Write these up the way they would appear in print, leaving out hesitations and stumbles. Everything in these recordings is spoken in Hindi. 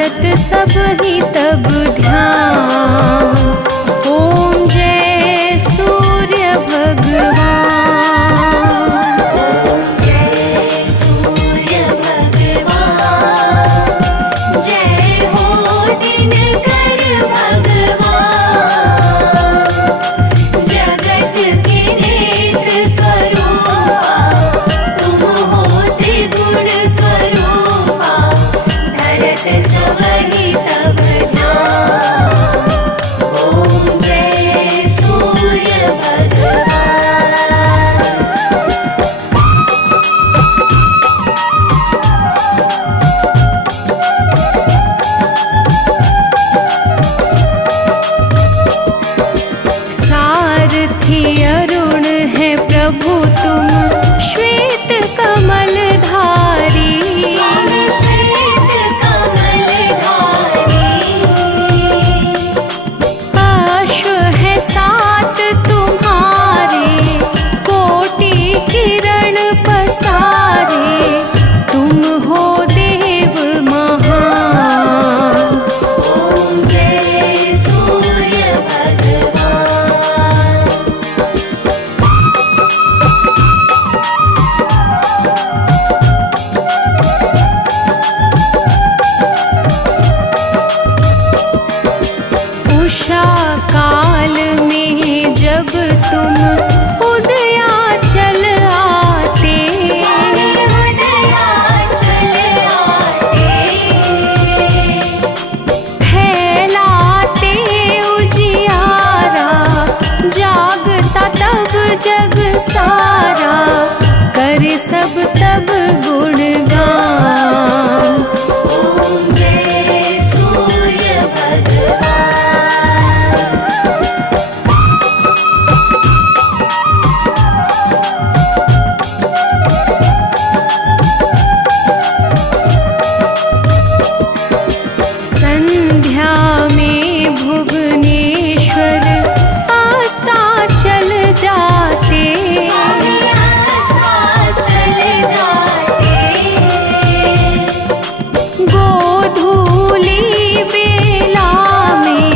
धरत सब ही तब ध्यान। ओम जय सूर्य भगवान। ओम जय सूर्य भगवान, जय हो दिनकर भगवान। जगत के नेत्र स्वरूपा, तुम हो त्रिगुण स्वरूपा। धरत सब ही तब ध्यान। ओम जय सूर्य भगवान। सारथी अरुण है प्रभु तुम, श्वेत कमल धारी। स्वामी श्वेत कमलधारी। अश्व है सात तुम्हारे, कोटि किरण पसारे। तुम हो देव महान। ओम जय सूर्य भगवान। उषा काल में जब तुम उदयाचल आते। स्वामी उदयाचल आते। फैलाते उजियारा, जागता तब जग सारा। करे सब तब गुणगान। ओम जय सूर्य भगवान। संध्या में भुवनेश्वर अस्ताचल जाते। स्वामी अस्ताचल जाते। गोधूली बेला में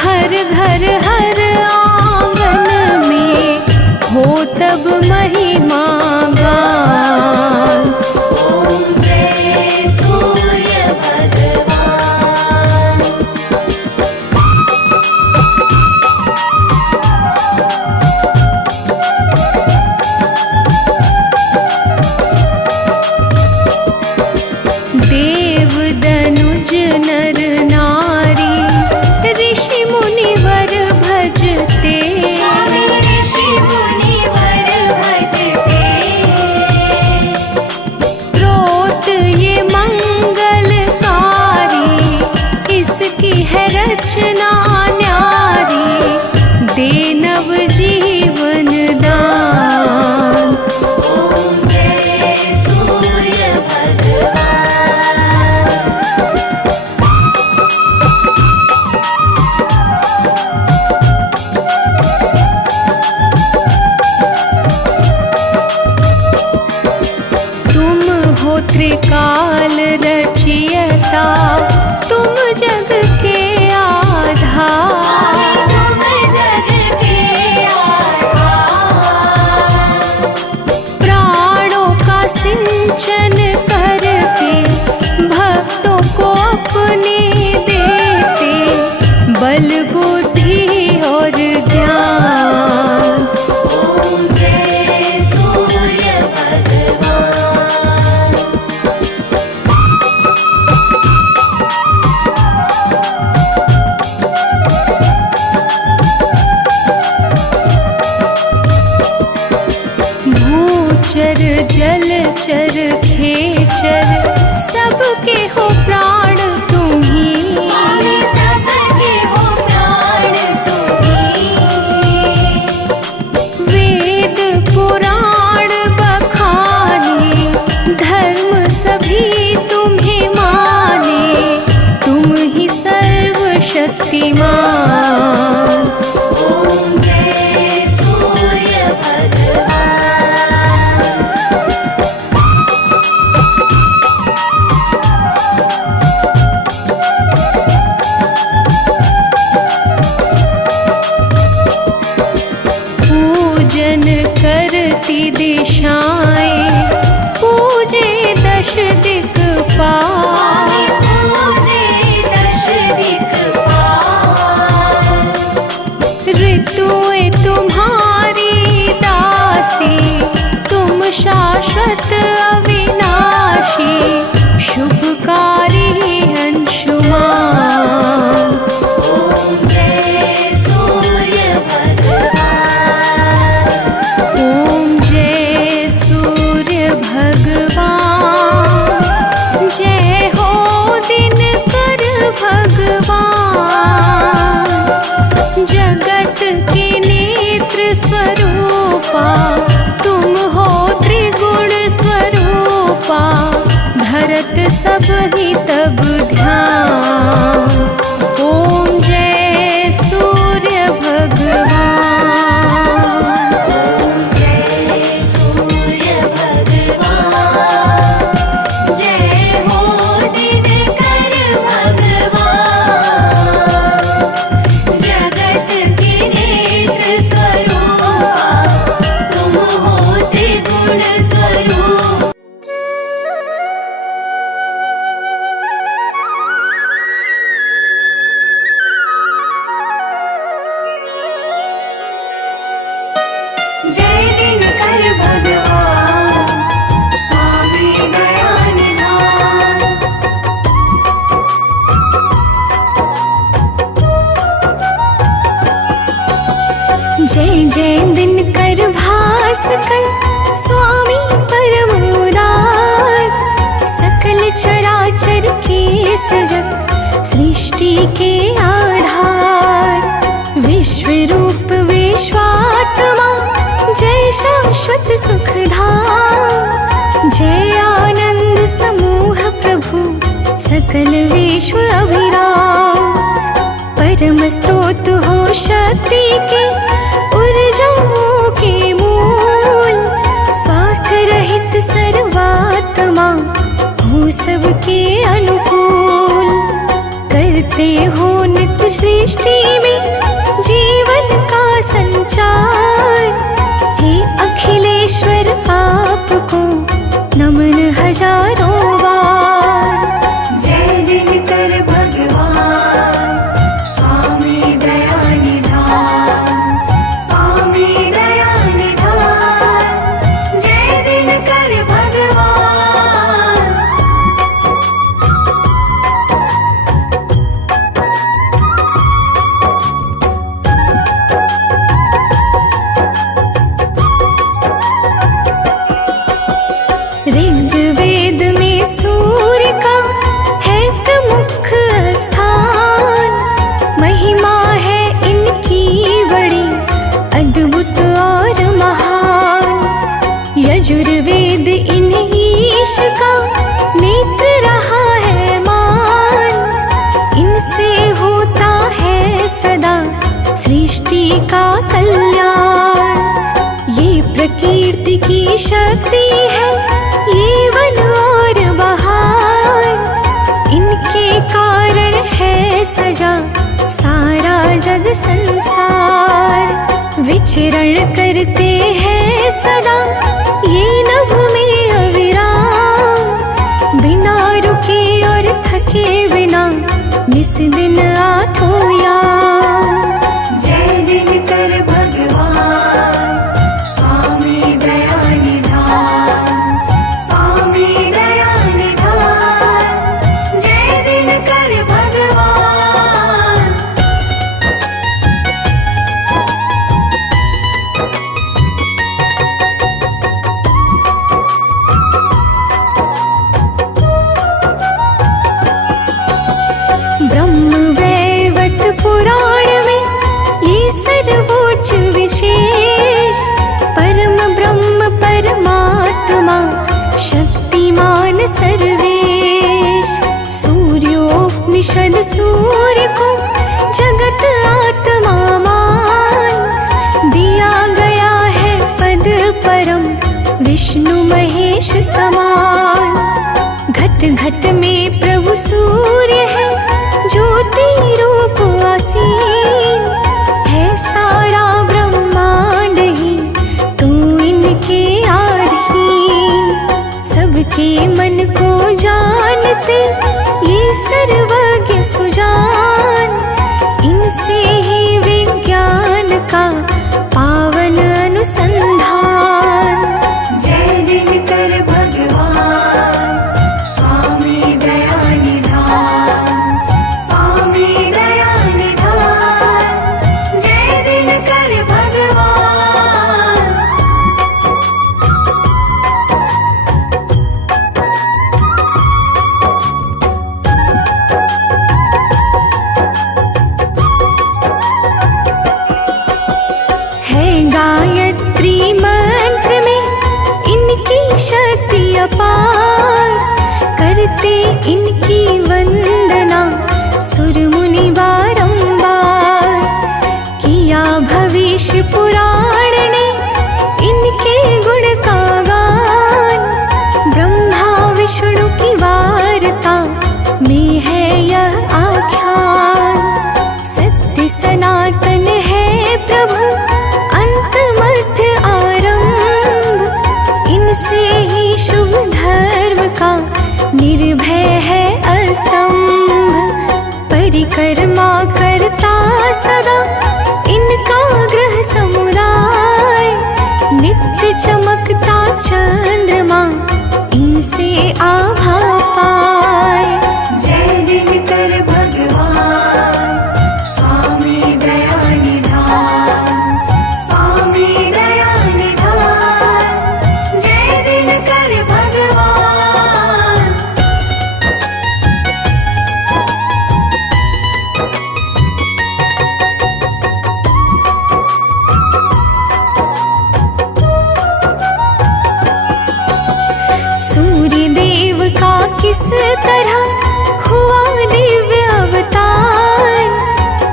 हर घर हर आंगन में हो तब महिमा गान। ओम जय सूर्य भगवान। देव दनुज नर नारी, ऋषि मुनिवर भजते। स्वामी ऋषि मुनिवर भजते। स्तोत्र ये मंगलकारी, इसकी है रचना न्यारी। दे नव जीवन दान। ओम जय सूर्य भगवान। तुम हो त्रिकाल रचियता, तुम जग के आधार। स्वामी तुम जग के आधार। प्राणों का सिंचन करके भक्तों को अपने देते। बल बुद्धि और ज्ञान। ओम जय सूर्य भगवान। भूचर जलचर खेचर, सबके हो प्राण तुम ही। स्वामी सबके हो प्राण तुम्ही। वेद पुराण बखाने, धर्म सभी तुम्हें माने। तुम ही सर्वशक्तिमान। ओम जय सूर्य भगवान। शाश्वत अविनाशी शुभकारी अंशुमान। ॐ जय सूर्य भगवान। ॐ जय सूर्य भगवान, जय हो दिनकर भगवान। जगत के नेत्र स्वरूपा तुम हो त्रिगुण स्वरूपा, धरत सब ही तब ध्यान। ॐ जय सूर्य भगवान। ॐ जय सूर्य भगवान, जय हो दिनकर भगवान। जगत के नेत्र स्वरूपा तुम हो त्रिगुण स्वरूप। जय दिनकर भगवान, स्वामी दया निधान। जय जय दिनकर भास्कर स्वामी परम उदार, सकल चराचर के सृजक सृष्टि के आधार। विश्व रूप विश्वात्मा जय शाश्वत सुखधाम, जय आनंद समूह प्रभु सकल विश्व अभिराम। परम स्रोत हो शक्ति के ऊर्जाओं के मूल, स्वार्थ रहित सर्वात्मा हो सबके अनुकूल। करते हो नित्य सृष्टि में जीवन का संचार, हे अखिलेश्वर आपको नमन हजारों बार। जय दिनकर भगवान, स्वामी दया निधान। स्वामी दया निधान, जय दिनकर भगवान। ऋग्वेद में सूर्य का है प्रमुख स्थान, महिमा है इनकी बड़ी अद्भुत और महान। यजुर्वेद इन ईश का नेत्र रहा है मान, इनसे होता है सदा सृष्टि का कल्याण। ये प्रकृति की शक्ति है, ये वन और बहार, इनके कारण है सजा सारा जग संसार। विचरण करते हैं सदा ये नभ में अविराम, बिना रुके और थके बिना निस दिन आठों याम। जय दिनकर भगवान, स्वामी दया निधान। स्वामी दया निधान, जय दिनकर भगवान। ब्रह्मवैवर्त पुराण में ये सर्वोच्च विशेष, परम ब्रह्म परमात्मा शक्तिमान सर्वेश। सूर्योपनिषद सूर्य को जगत आत्मा मान, दिया गया है पद परम विष्णु महेश समान। घट घट में प्रभु सूर्य है, ज्योति रूप आसीन है। सारा ब्रह्मांड ही तू इनके अधीन, सबके मन को जानते ये सर्वज्ञ सुजान। इनसे ही विज्ञान का पावन अनुसंधान। जय निर्भय है अस्तंभ, परिक्रमा करता सदा इनका ग्रह समुदाय। नित्य चमकता चंद्रमा इनसे आभा पाए। जय दिनकर भगवान स्वामी दया निधान, स्वामी दया निधान, जय दिनकर भगवान। सूर्य देव का किस तरह हुआ दिव्य अवतार,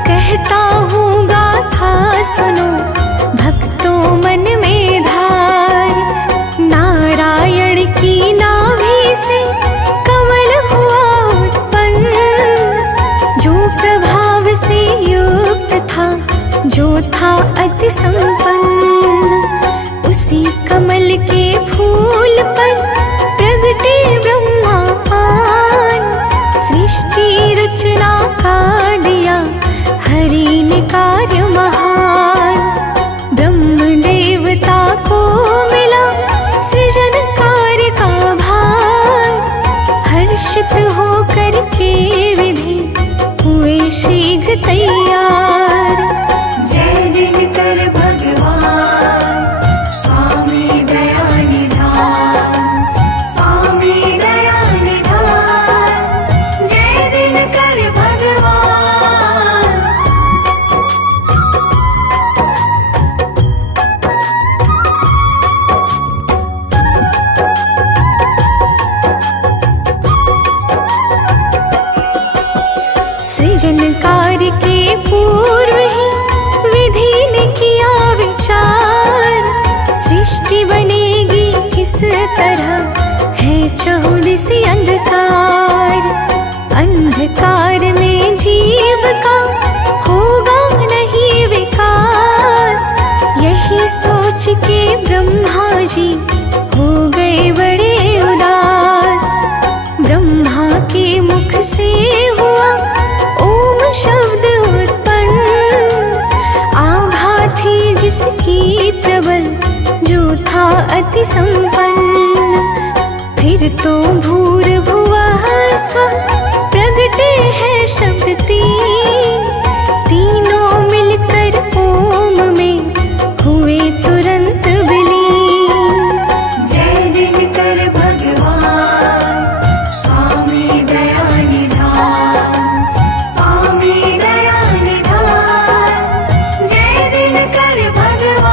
कहता हूँ गाथा सुनो भक्तों मन में धार। नारायण की नाभि से कमल हुआ उत्पन्न, जो प्रभाव से युक्त था, जो था अति संपन्न। उसी कमल के फूल पर प्रगटे ब्रह्मा पान, सृष्टि रचना का दिया हरि ने कार्य महान। ब्रह्म देवता को मिला सृजन कार्य का भार, हर्षित होकर के विधि हुए शीघ्र तैयार। जय दिनकर भगवान स्वामी दया निधान, स्वामी दया निधान, जय दिनकर भगवान। सृजन कार्य के पूर्व ही विधि ने किया विचार, सृष्टि बनेगी किस तरह है चहुदिसी अंधकार। अंधकार में जीव का होगा नहीं विकास, यही सोच के ब्रह्मा जी हो गए बड़े उदास। ब्रह्मा के मुख से हुआ ओम शब्द उत्पन्न, आभा थी जिसकी प्रबल, जो था अति संपन्न। फिर तो भूर्भुवः स्वः प्रगटे हैं शब्द तीन, तीनों मिलकर ओम में हुए तुरंत विलीन। जय दिनकर भगवान स्वामी दया निधान, स्वामी दया निधान, जय दिनकर भगवान।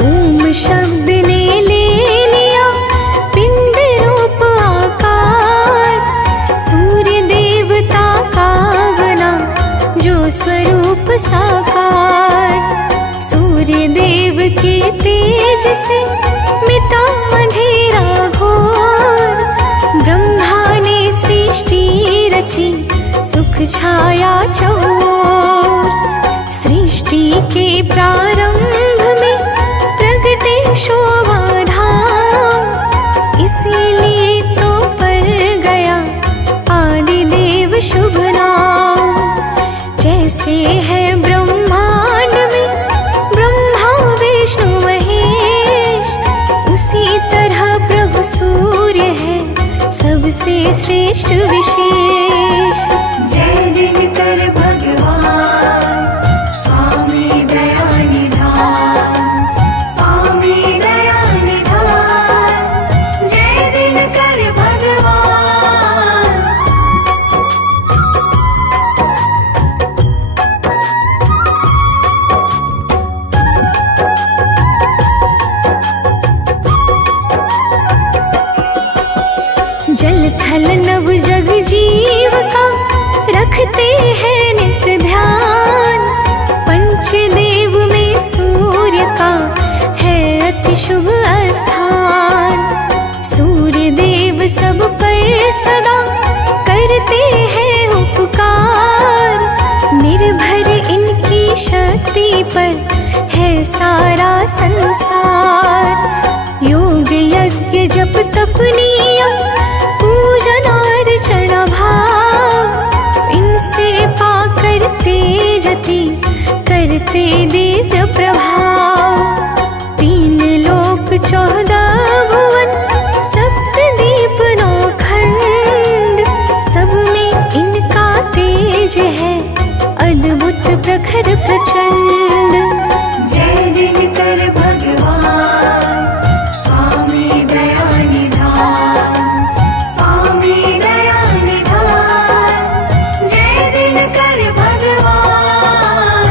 ओम शब्द ने ले लिया पिंड रूप आकार, सूर्य देवता का बना जो स्वरूप साकार। सूर्य देव के तेज से मिटा अंधेरा घोर, ब्रह्मा ने सृष्टि रची सुख छाया चौर। सृष्टि के प्रारंभ में प्रगटे शोभा धाम, इसीलिए तो पर गया आदि देव शुभ नाम। जैसे है ब्रह्मांड में ब्रह्मा विष्णु महेश, उसी तरह प्रभु सूर्य है सबसे श्रेष्ठ विशेष। जय दिनकर भगवान स्वामी दया निधान, स्वामी दया निधान, जय दिनकर भगवान। जल थल नभ जग जीव का रखते हैं नित्य ध्यान, पंचदेव में सूर्य का है अति शुभ स्थान। सूर्य देव सब पर सदा पर है सारा संसार। योग यज्ञ जप तप नियम पूजन अर्चना भाव, इनसे पाकर तेजति करते दिव्य प्रभाव। 3 लोक 14 भुवन सप्त दीप 9 खंड, सब में इनका तेज है अद्भुत प्रखर प्रचंड। जय दिनकर भगवान स्वामी दया निधान, स्वामी दया निधान, जय दिनकर भगवान।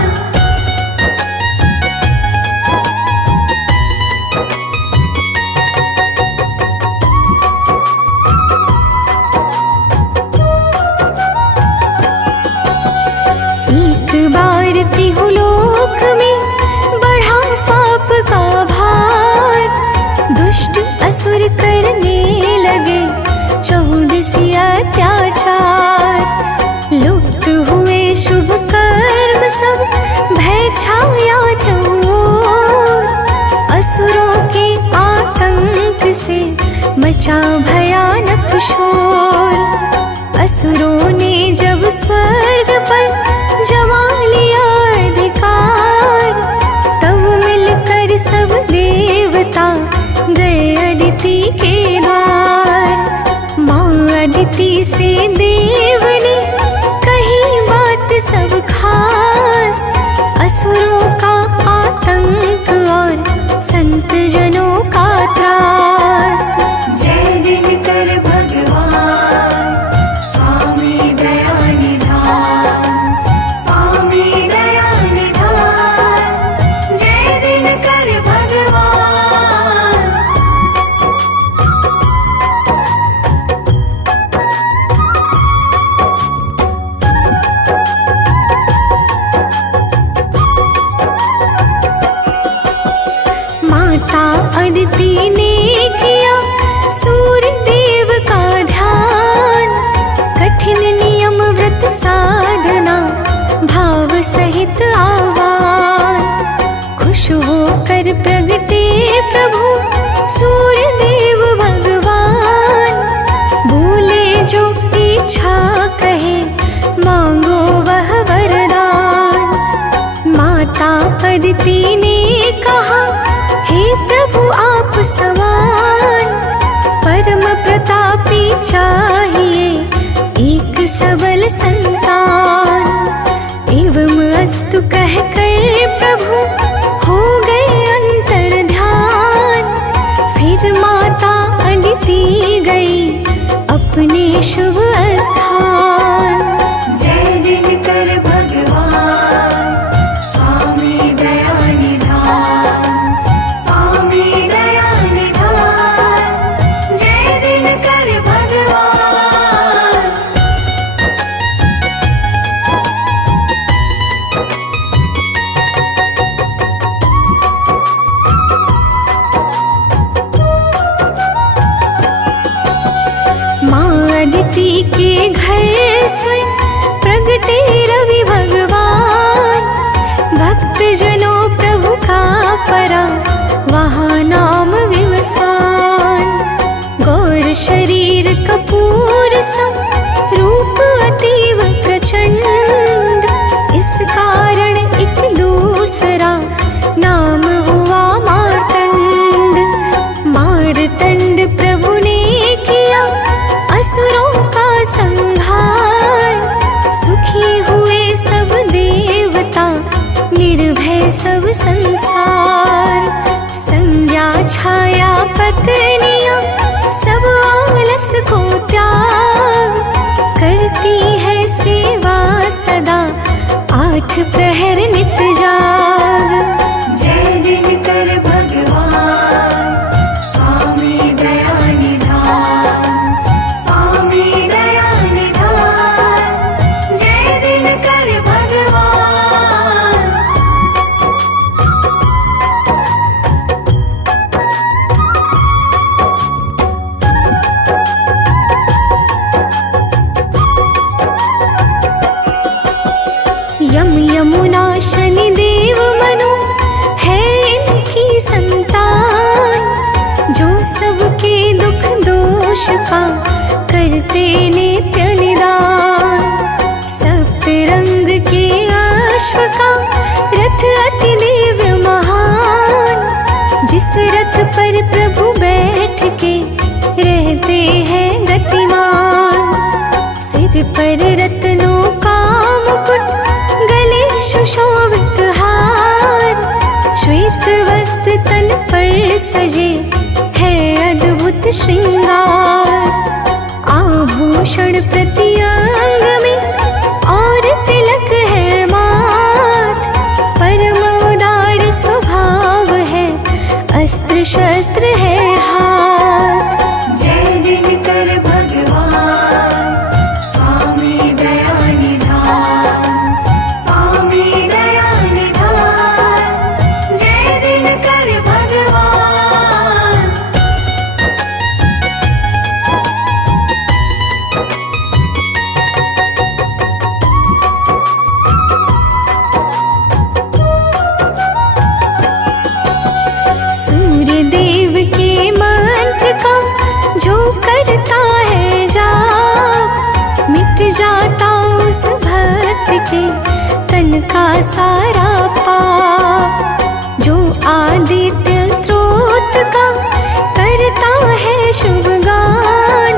एक बार तिहुलोक में बढ़ा पाप का भार, दुष्ट असुर करने लगे 14 अत्याचार। लुप्त हुए शुभ कर्म सब, भय छाया चहुओर, असुरों के आतंक से मचा भयानक शोर। असुरों ने जब स्वर्ग पर जमा लिया अधिकार, तब मिलकर सब देवता गए अदिति के द्वार। माँ अदिति से देव ने कही बात सब खास, असुरों का आतंक और संत जनों का त्रास। जय दिनकर भगवान स्वामी दया निधान, स्वामी दया निधान, जय दिनकर भगवान। माता अदिति ने किया सूर्य देव का ध्यान, कठिन नियम व्रत साधना भाव सहित आह्वान। खुश होकर प्रगटे प्रभु सूर्य देव भगवान, बोले जो इच्छा कहे मांगो वह वरदान। माता अदिति ने कहा हे प्रभु आप समान, परम प्रतापी चाहिए एक सबल संतान। एवं अस्तु कहकर प्रभु हो गए अंतर ध्यान, फिर माता अदिति गई अपने शुभ स्थान। जय दिनकर भगवान स्वामी दया निधान, स्वामी दया निधान, जय दिनकर भगवान। माँ अदिति के घर स्वयं प्रगटे रवि भगवान, भक्त जनों प्रभु का परा वहाँ नाम विवस्वान। गौर शरीर कपूर सम, रूप अतीव प्रचंड, इस कारण एक दूसरा नाम हुआ मार्तंड। मार्तंड प्रभु ने किया असुरों का संहार, सुखी हुए सब देवता निर्भय सब संसार। संज्ञा छाया पत्नियां सब आलस को त्याग, करती है सेवा सदा 8 प्रहर नित जाग। जय दिनकर भगवान स्वामी दया निधान, स्वामी दया निधान, जय दिनकर भगवान। यम यमुना शनि सबके दुख दोष का करते नित्य निदान। सप्त रंग के अश्व का रथ अति दिव्य महान, जिस रथ पर प्रभु बैठ के रहते हैं गतिमान। सिर पर रत्नों का मुकुट, गले सुशोभित हार, श्वेत वस्त्र तन पर सजे है अद्भुत श्रृंगार। आभूषण प्रति अंग में और तिलक है माथ, परम उदार स्वभाव है, अस्त्र शस्त्र है हाथ। जय दिनकर भगवान स्वामी दया निधान, स्वामी दया निधान, जय दिनकर भगवान। सूर्य देव के मंत्र का जो करता है जाप, मिट जाता उस भक्त के तन का सारा पाप। जो आदित्य स्त्रोत का करता है शुभ गान,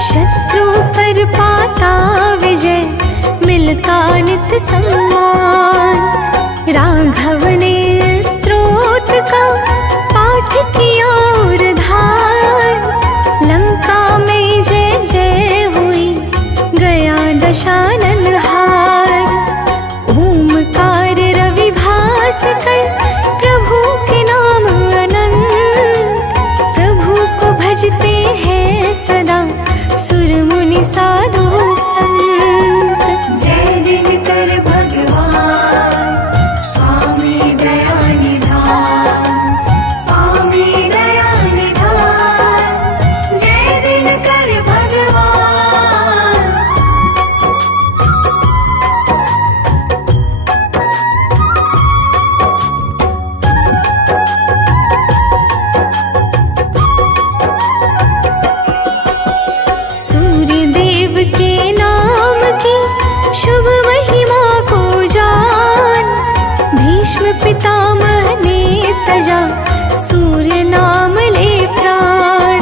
शत्रु पर पाता विजय, मिलता नित्य सम्मान। राघव ने स्त्रोत का पाठ किया और धार, लंका में जय जय हुई, गया दशानन हार। ओमकार रवि भास्कर प्रभु के नाम अनंत, प्रभु को भजते हैं सदा सुर मुनि साधु संत। जय दिनकर भगवान स्वामी दया निधान, स्वामी दया निधान, जय दिनकर भगवान। सूर्य देव के नाम की शुभ महिमा को जान, भीष्म पितामह ने तजा सूर्य नाम ले प्राण।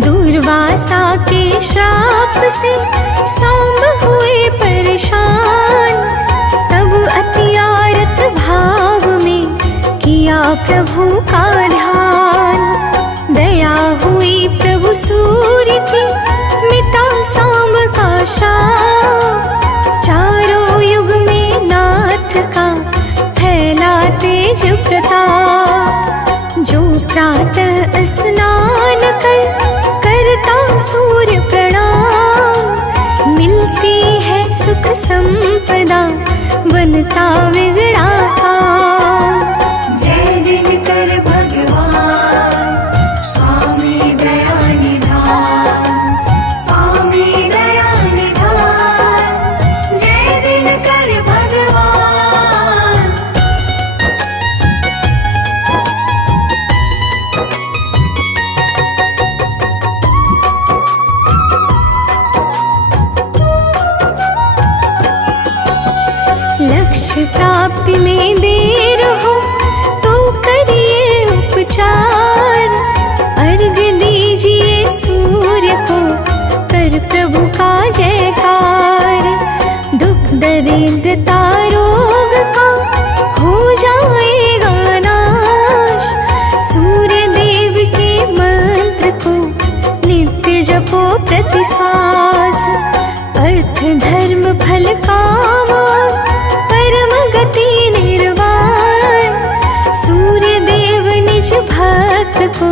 दुर्वासा के श्राप से सांब हुए परेशान, तब अतिआरत भाव में किया प्रभु का ध्यान। दया हुई प्रभु सूर्य की, मिटा सांब का श्राप, चारों युग में नाथ का फैला तेज प्रताप। जो प्रातः स्नान कर करता सूर्य प्रणाम, मिलती है सुख संपदा, बनता बिगड़ा काम। जय दिनकर भगवान स्वामी दया निधान, स्वामी दया निधान, जय दिनकर भगवान। लक्ष्य प्राप्ति में देर हो तो करिए उपचार, अर्घ दीजिए सूर्य को, कर प्रभु का जयकार। दुख दरिद्रता रोग का हो जाएगा नाश, सूर्य देव के मंत्र को नित्य जपो प्रति श्वास। अर्थ धर्म फल काम परम गति निर्वाण, सूर्य देव निज भक्त को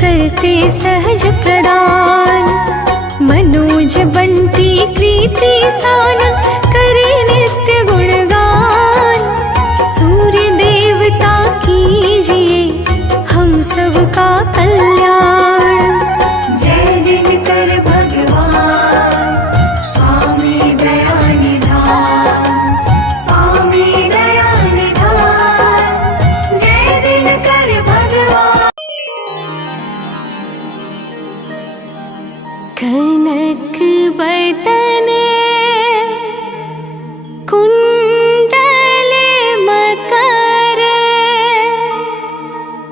करते सहज प्रदान। मनोज बंटी कृति सानंद करे नित्य गुणगान, सूर्य देवता कीजिए हम सबका कल्याण। जय दिनकर भगवान स्वामी दया निधान, स्वामी दया निधान, जय दिनकर भगवान। कनक बदन कुंडल मकर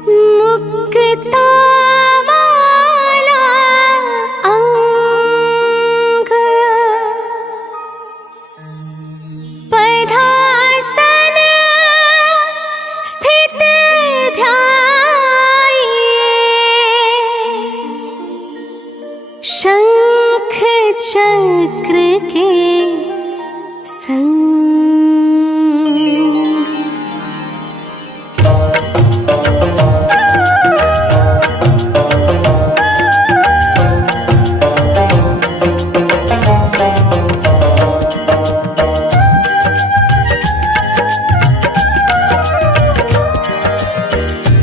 मुक्ता वाला अंग पद्मासन स्थित शंख चक्र के संग।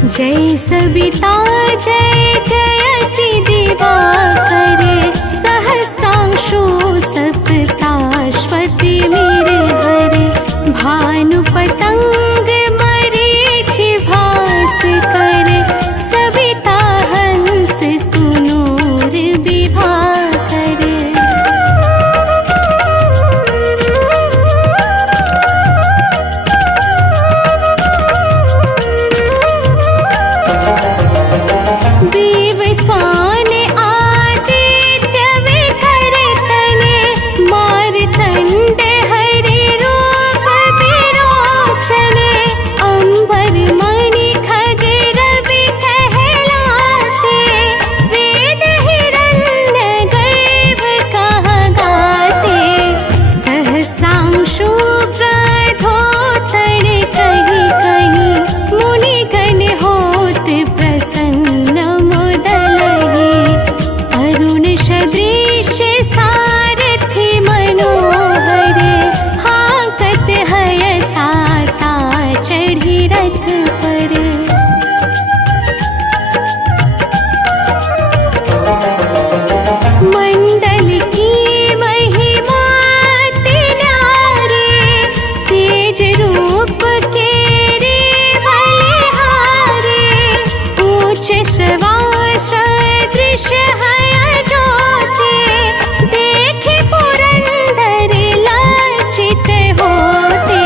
जय सविता जय जयति दिवाकर सहस्रांशु सप्ताश्वति मेरे हरे भानु पतंग मरीच भास कर सविता हंस सुनूर विभा कर। देव स्वान आदित्य विकर तने मारतंड हरि रूप विरोचने अंबर मणि खग रवि कहलाते वेद हिरण्य गर्भ कह गाते सहस्रांशु प्रधोतन कहीं कहीं मुनिगण होत प्रसन्न मुदलहि अरुण सदृश सारथि मनोहर हाकत है साता चढ़ी रथ पर। मंडल की महिमा तिनारे तेज रूप के रे बलिहारे ऊंच श्रवास दृश्य है ज्योति देखे पुरंदर लज्जित होते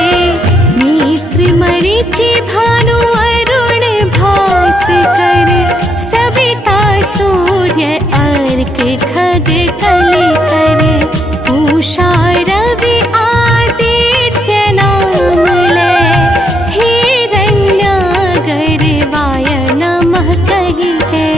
नेत्र मरीचि भानु अरुण भास कर सविता सूर्य अर्क खग कलि कर उषा रवि आदित्य नाम ले हिरण्यागर वाय नमः कहि के।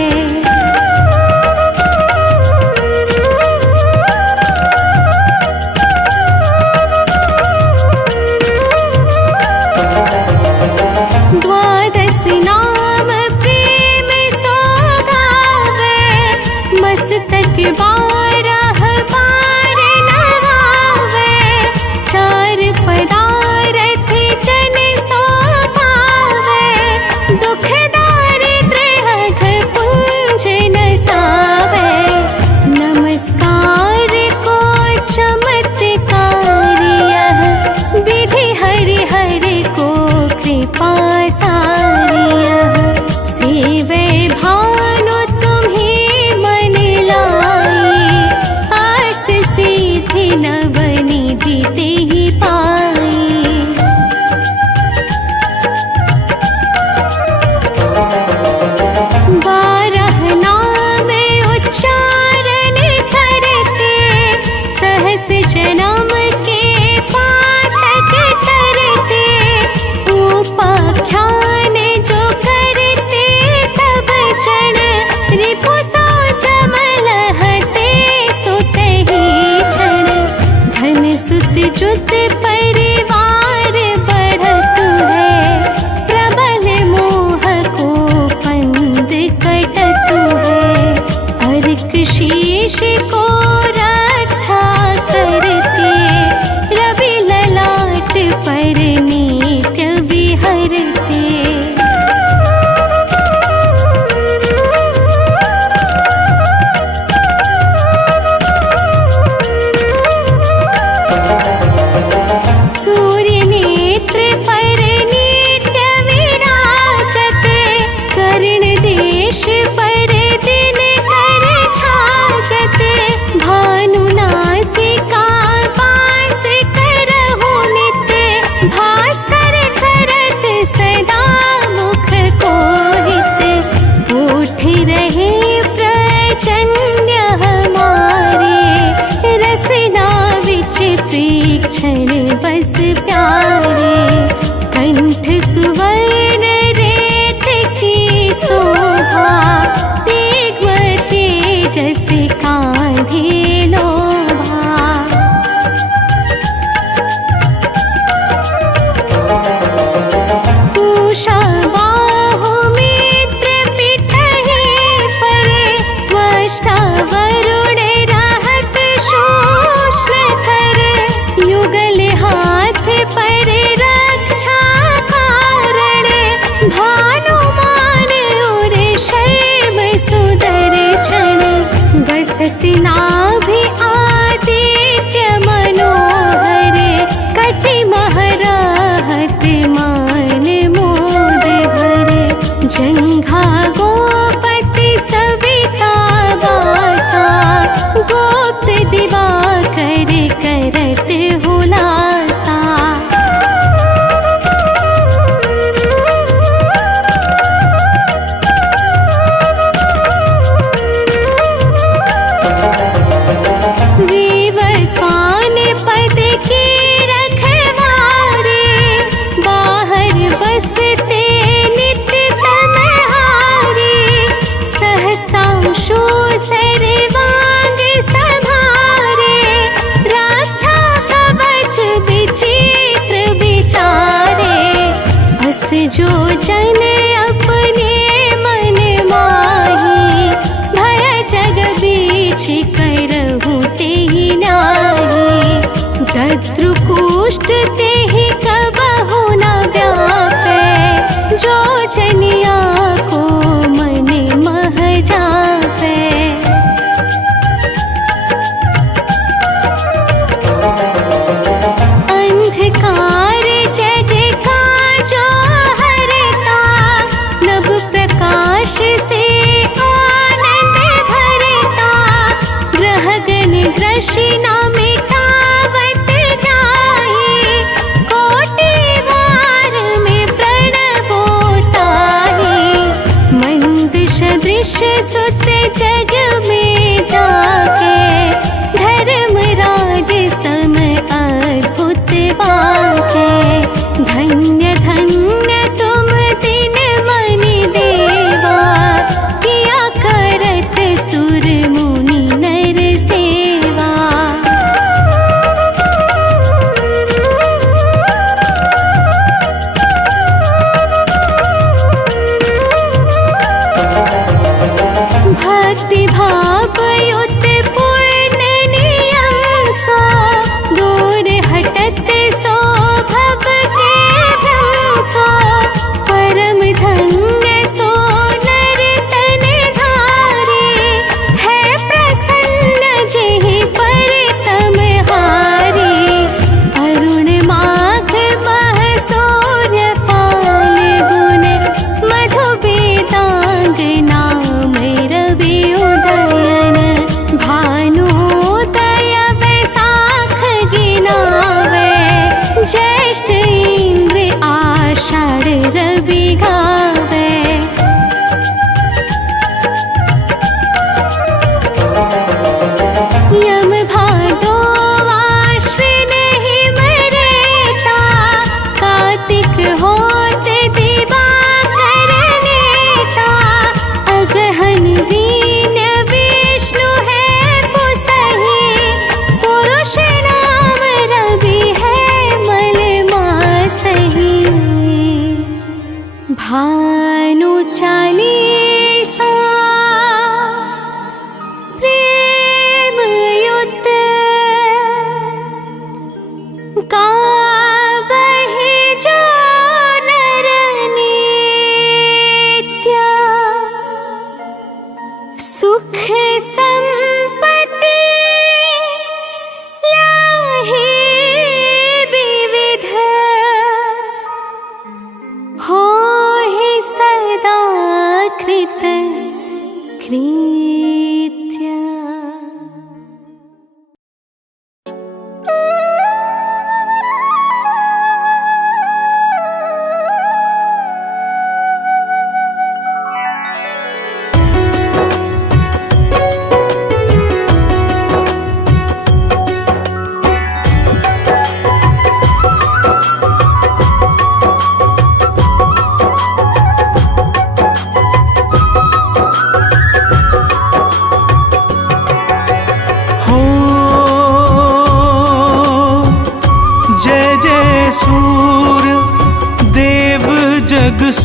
द्वादश नाम प्रेम सो गावे मस्तक बारह बार नवावे चार पदारथ जन सो पावे दुख दारिद्र्य हघ पुंज नसावे नमस्कार को चमत्कार यह विधि हरि हरि को कृपा सारियः सेवे भानु तुम्हें मन लाई अष्ट सिद्धि नवनिधि तेहि पाई। बारह नाम उच्चारण करते सहस जन्म के पातक करते उपाख्यान जो करते तब क्षण रिपु सो जमल हते सुत ही क्षण धन सुत जुत परिवार बढ़त है प्रबल मोह को फंद कटत है अर्क शीश को रक्षा करते रवि ललाट पर नित्य विहरते। सूर्य नेत्र पर नित्य विराजत कर्ण देश पर दिन कर छाजत बस प्यारे। कंठ सुवर्ण रेत की शोभा, दिग्व तेजस कांधे लोभा। पूषा बाहु मित्र पिठहि परे, त्वष्टा वरुण रहत शोषण करे। युगल हाथ पर रक्षा कारण, भानुमान और शर्म सुदर्शन। बसत नाभि आदित्य मनोहर, कटि महरहत मान मोद भरे। जंघा गोपति सविता वासा, गोप्त दिवाकर करत हुलासा। विवस्वान पद के रखवारे, बाहर बसते नित्य तमहारे। सहस्रांशु सर्वांग संभारे, रक्षा कवच विचित्र विचारे। बस जो जन अपने मन माही, भय जग बीच करहु तेहि नाही। दद्रु कुष्ठ तेहि कबहु न व्यापै, जो जनिया को मन मह जापै। अंधकार जग का जो हरता, नभ प्रकाश से आनंद भरता।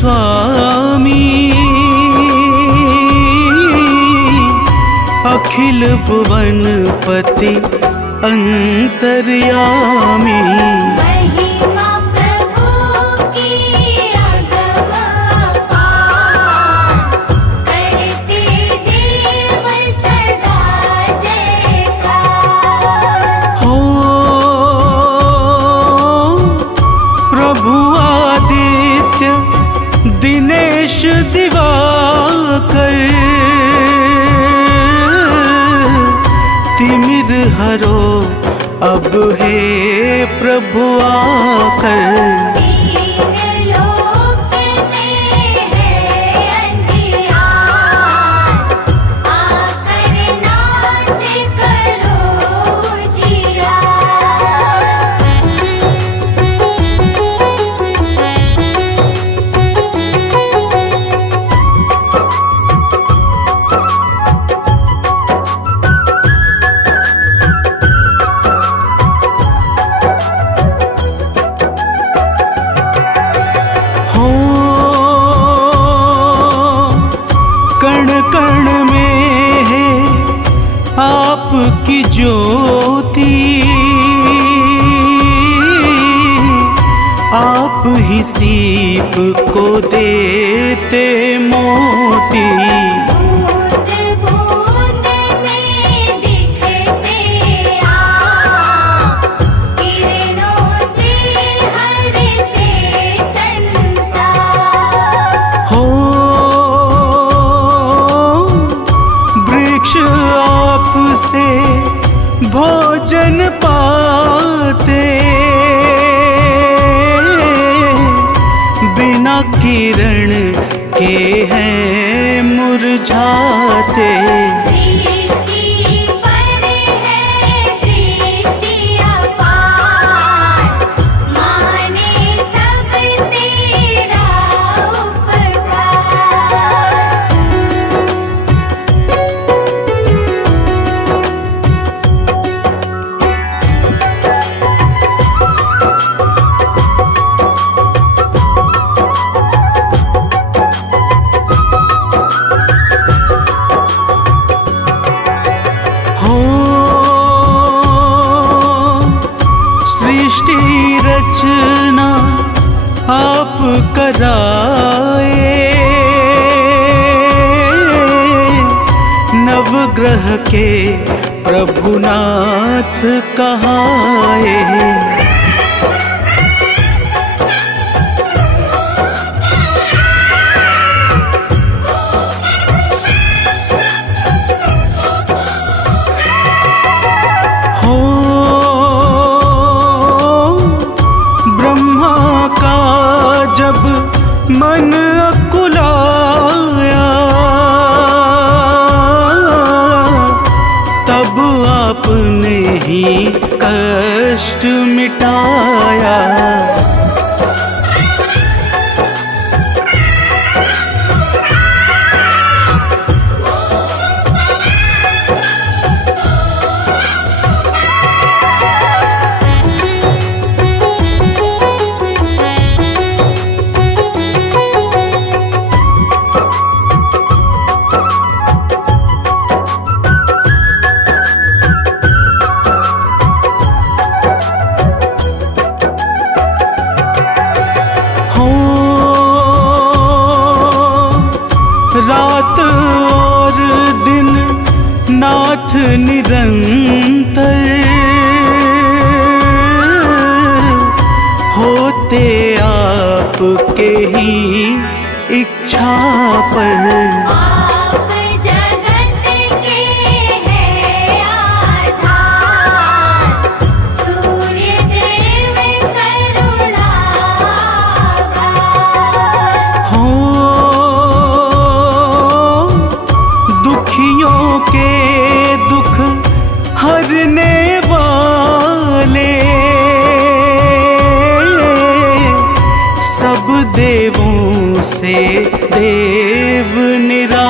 स्वामी अखिल भुवन पति अंतर्यामी। महिमा प्रभु की अगम अपार, करते देव सदा जयकार। हो प्रभु आदित्य दिनेश दिवाकर, तिमिर हरो अब हे प्रभु आकर। दीन लोक में है अंधियार, आकर नाथ करो उजियार। हो कण कण में है आपकी ज्योति, आप ही सीप को देते मोती। बूंद बूंद में दिखते आप, किरणों से हरते संताप। हो वृक्ष आपसे भोजन पाते, बिना किरण के हैं मुरझाते। सृष्टि पर है दृष्टि अपार, माने सब तेरा उपकार। हो सृष्टि रचना आप कराए, नवग्रह के प्रभुनाथ कहाए। हो ब्रह्मा का जब मन अकुलाया, तब आपने ही कष्ट मिटाया। हो रात और दिन नाथ निरंतर, होते आपके ही इच्छा पर। आप जगत के हैं आधार, सूर्य देव करुणागार। हो दुखियों के दुख हरने वाले, सब देवों से देव निरा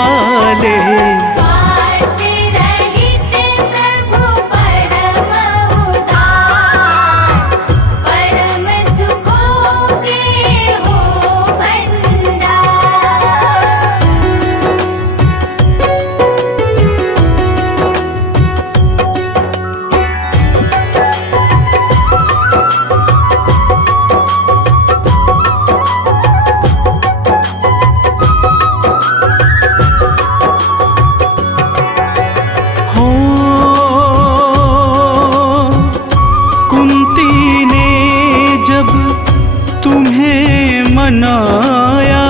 मनाया,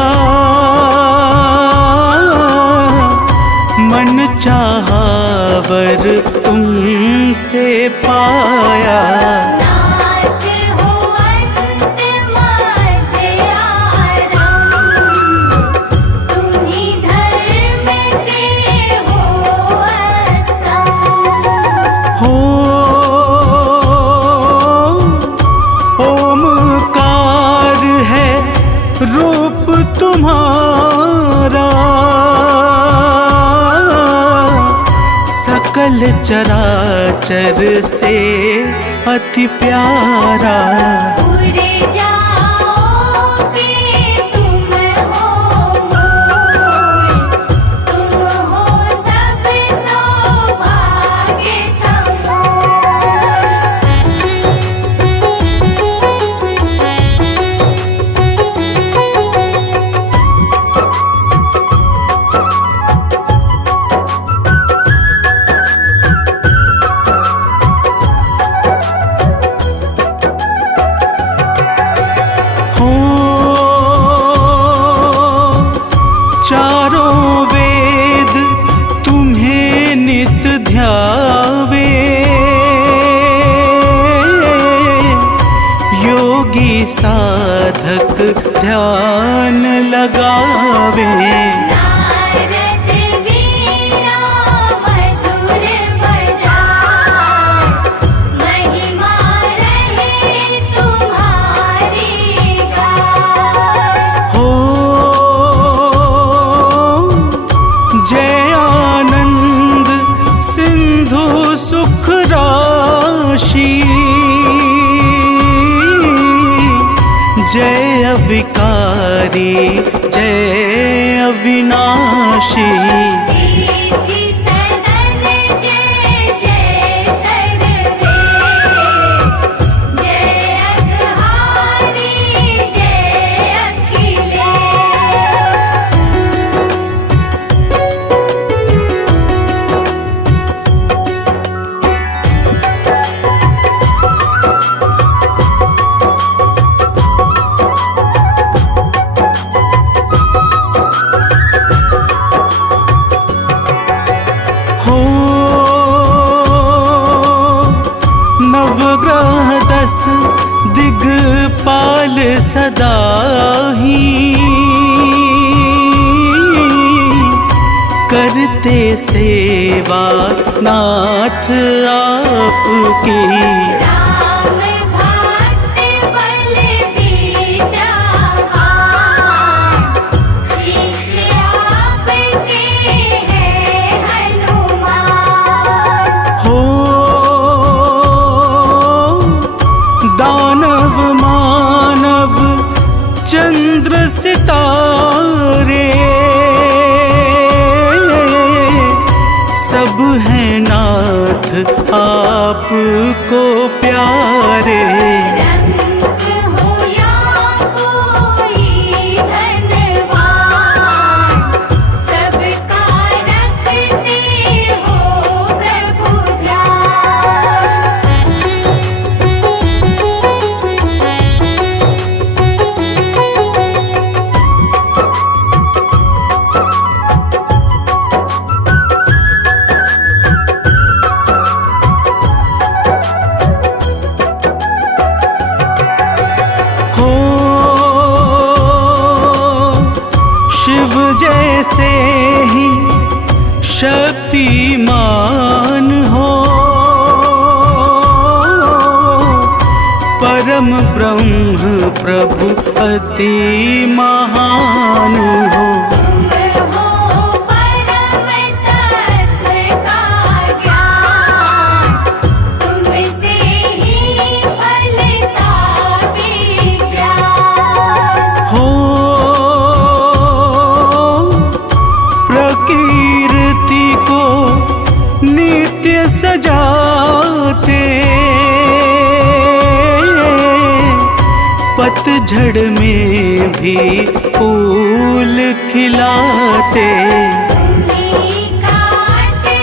मन चाहा वर तुमसे पाया। नाथ हो अंत मध्य आरंभ, तुम्ही धर्म के हो स्तंभ। हो ओमकार है रूप तुम्हारा, सकल चराचर से अति प्यारा। उड़ जाओगे तुम हो मोर, तुम हो सब सौभाग्य समोर। हो चारों वेद तुम्हें नित ध्यावे, योगी साधक ध्यान लगावे। नारद वीणा मधुर बजाए, महिमा रहे तुम्हारी गाय। हो जय आनंद सिंधु सुख राशि, जय अविकारी जय अविनाशी। सिद्धि सदन जय जय सर्वेश, जय अघहारी जय अखिलेश। हो नवग्रह 10 दिग्पाल सदा ही, करते सेवा नाथ आपकी। राम भक्त बल विद्यावान, शिष्य आपके हैं हनुमान। हो दानव मानव चंद्र सितारे, सब हैं नाथ आपको प्यारे। रंग हो या कोई धनवान, सबका रखते हो प्रभु ध्यान। हो शिव जैसे ही शक्तिमान हो, परम ब्रह्म प्रभु अति महान हो। तुम हो परम तत्व का ज्ञान, तुमसे ही फलता विज्ञान। हो प्रकृति को नित्य सजाते, पतझड़ में भी फूल खिलाते। तुम्हीं काटते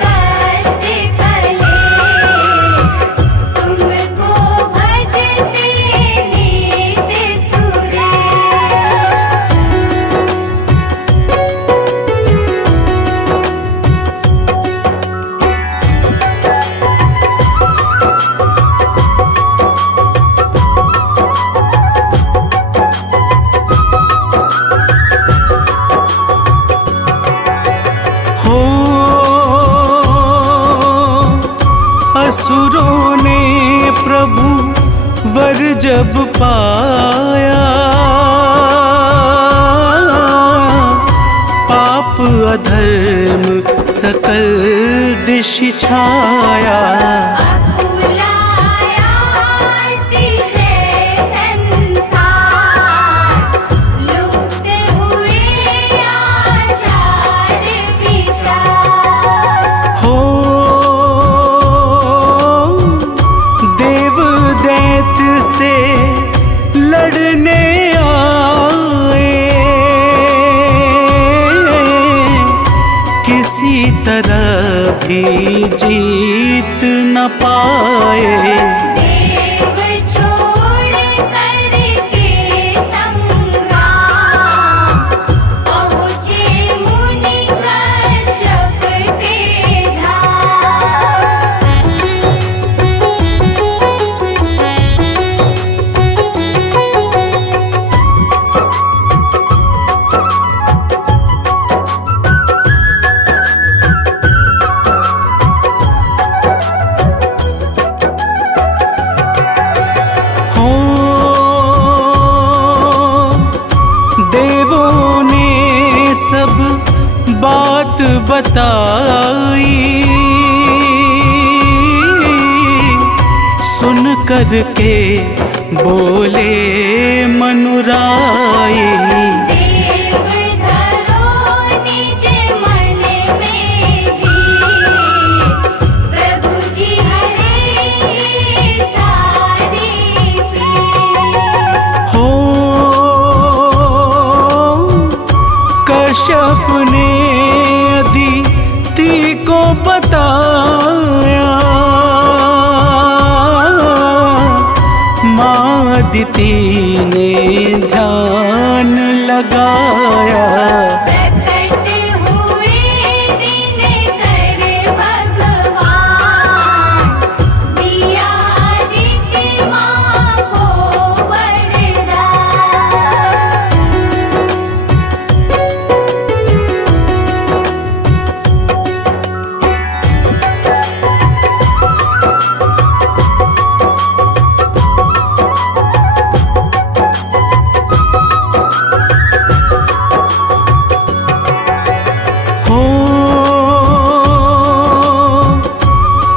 कष्ट कलेश, तुमको भजते नित्य सुरेश। असुरों ने प्रभु वर जब पाया, पाप अधर्म सकल दिश छाया। अकुलाया अतिशय संसार, लुप्त हुए आचार विचार। हो देव दैत्य से लड़ने आए, किसी तरह भी जीत न पाए। देव छोड़ करके संग्राम, पहुँचे मुनि कश्यप के हो देवों ने सब बात बताई, सुन करके बोले मनुराई। देव धरो निज मन में धीर, प्रभु जी हरे सारी पीर। हो कश्यप ने अदिति को बताया, माँ अदिति ने ध्यान लगाया। प्रकट हुए दिनकर भगवान, दिया अदिति माँ को वरदान। हो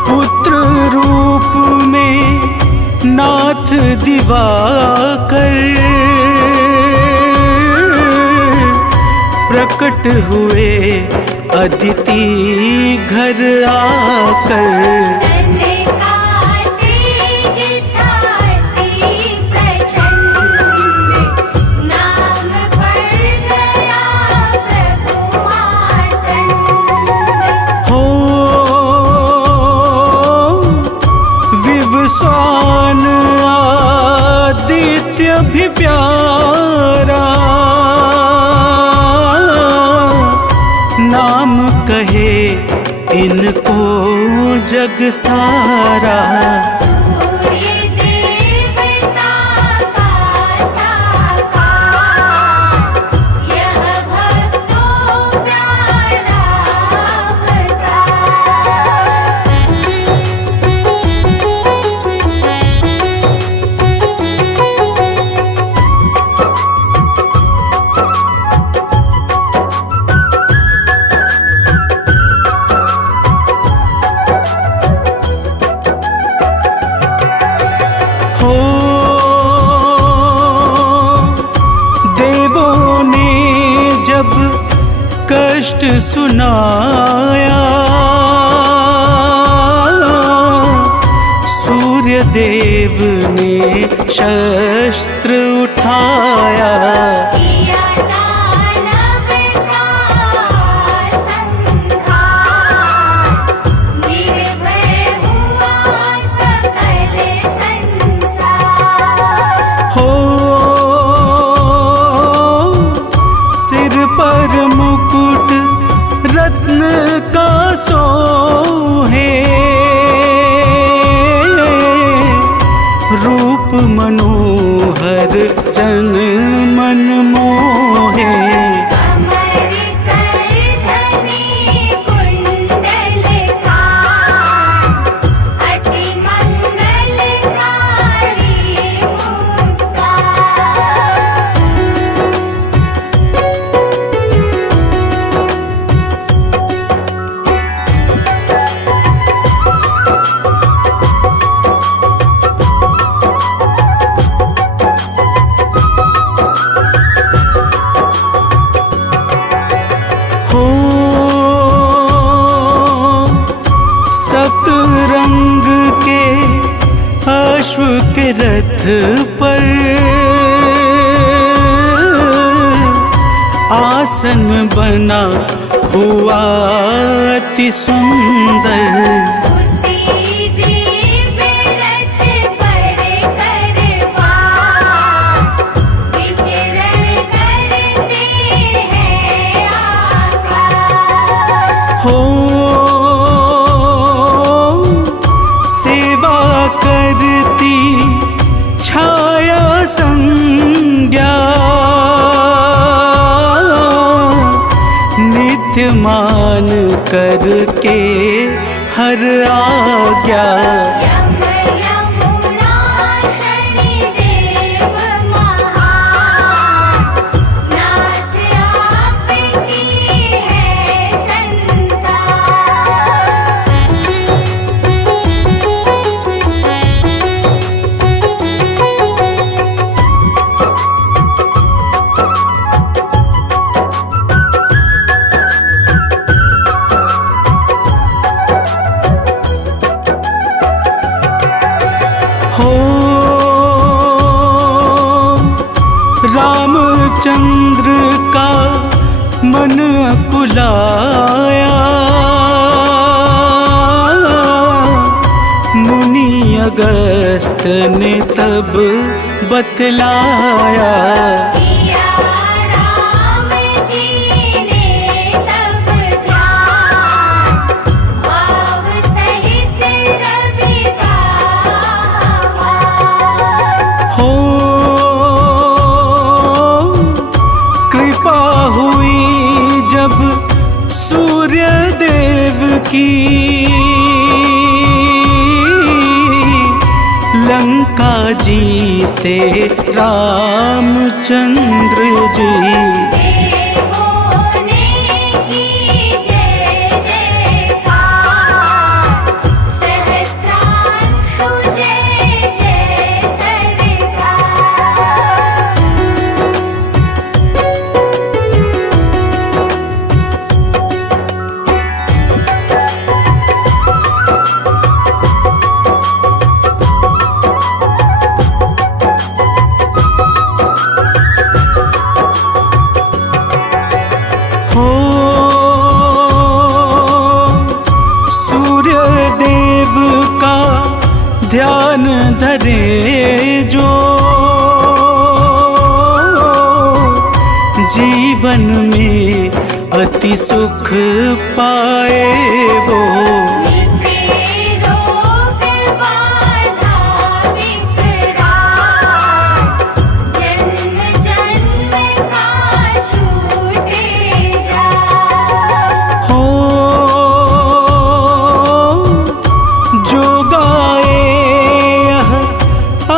पुत्र रूप में नाथ दिवाकर प्रकट हुए अदिति घर आकर। तन का तेज था अति प्रचंड, नाम पड़ गया प्रभु मातंड। हो विवस्वान आदित्य भी प्यारा, नाम कहे इनको जग सारा। सूर्य देवता का साकार, यह भक्तों प्यारा अवतार। हो देवों ने जब कष्ट सुनाया, सूर्य देव ने शस्त्र उठाया। किया दानव का संहार, निर्भय हुआ सकल संसार। हो सिर पर मुकुट रत्न का सोहे, रूप मनोहर जन मन मोहे। कमर कर धनी कुंडल कान, अति पर आसन बना हुआ अति सुंदर। उसी दिव्य रथ पर कर वास विचरण करते हैं आकाश। हो सेवा करती छाया संज्ञा नित्य मान करके हर आज्ञा। यम यमुना शनिदेव महान नाथ आपकी है हो रामचंद्र का मन अकुलाया मुनि अगस्त ने तब बतलाया। किया राम जी ने तब ध्यान भाव सहित रवि का हो कृपा हुई जब सूर्य देव की लंका जीते रामचंद्र जी। देवों ने की जय जयकार सहस्त्रांशु जय जय सरकार। हो सूर्य देव का ध्यान धरे जो जीवन में अति सुख पाए वो। नित्य रोग बाधा विकराल जन्म जन्म का छूटे जाए। हो जो गाए यह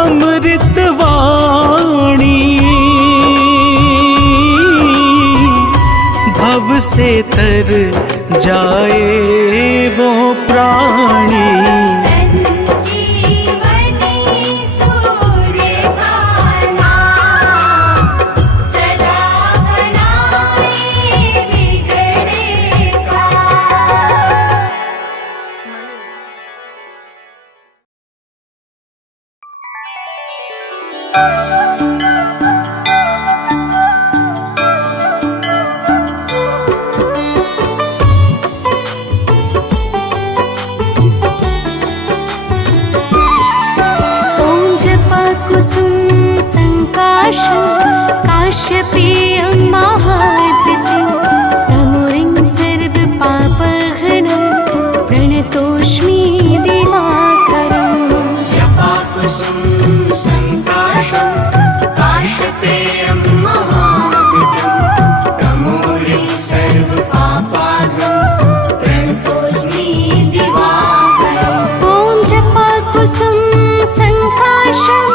अमृत वाणी भव से तर जाए वो प्राणी। संजीवनी सूर्य का नाम सदा बनाए बिगड़े काम। ॐ जपा कुसुम संकाशं काश्यपेयं महाद्वितीयं तमोरिं सर्वपापहरणं प्रणतोऽस्मि दिवाकरम्। जपाकुसुम संकाशं काश्यपेयं महाद्वितीयं तमोरिं सर्वपापाघ्नं प्रणतोऽस्मि दिवाकरम्। ॐ जपा कुसुम संकाशं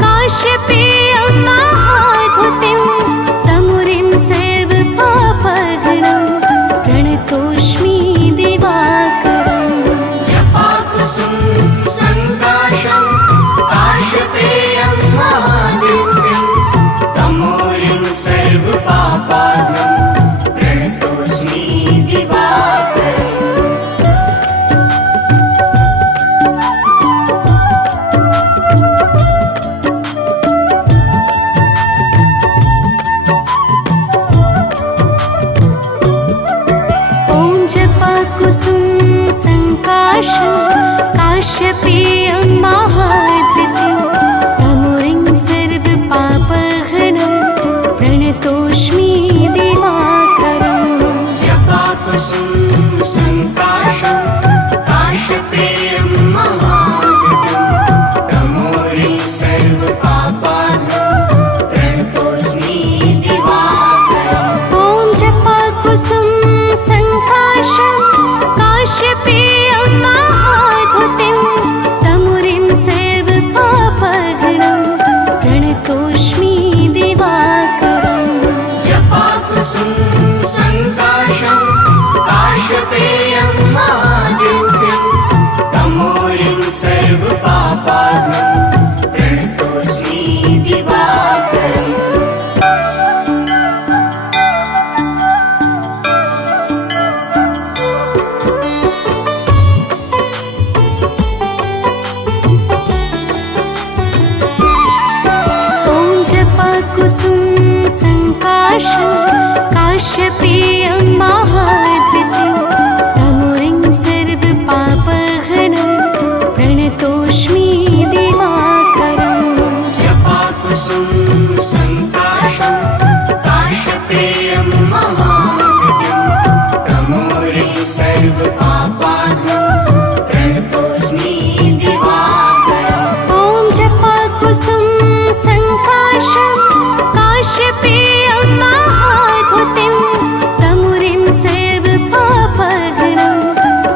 काश्यपेयं महाद्वितीयं सङ्काशं काश्यपेयं महाद्वितीयं तमुरिं सर्वपापहरणं प्रणतोऽस्मि दिवाकरम् जपाकुसुम संकाशं काश्यपेयं महाद्वितीयं तमोरिं सर्वपापाहरणं प्रणतोऽस्मि दिवाकरम् ॐ जपाकुसुम सङ्काशं काश्यपेयं महाद्युतिं तमुरिं सर्वपापहरणं प्रणतोऽस्मि दिवाकरम् जपाकुसुम संकाशं काश्यपेयं महाद्युतिं तमोरिं सर्वपापाहरणं प्रणतोऽस्मि दिवाकरम् ॐ जपाकुसुम सङ्काशं काश्यपेयं महाद्वितीयं तमुरिं सर्वपापहरणं प्रणतोऽस्मि दिवाकरम् जपाकुसुम संकाशं काश्यपेयं महाद्युतिं तमोरिं सर्वपापाहरणं प्रणतोऽस्मि दिवाकरम् ॐ जपाकुसुम सङ्काशं काश्यपेयं महाद्युतिं तमुरिं सर्वपापहरणं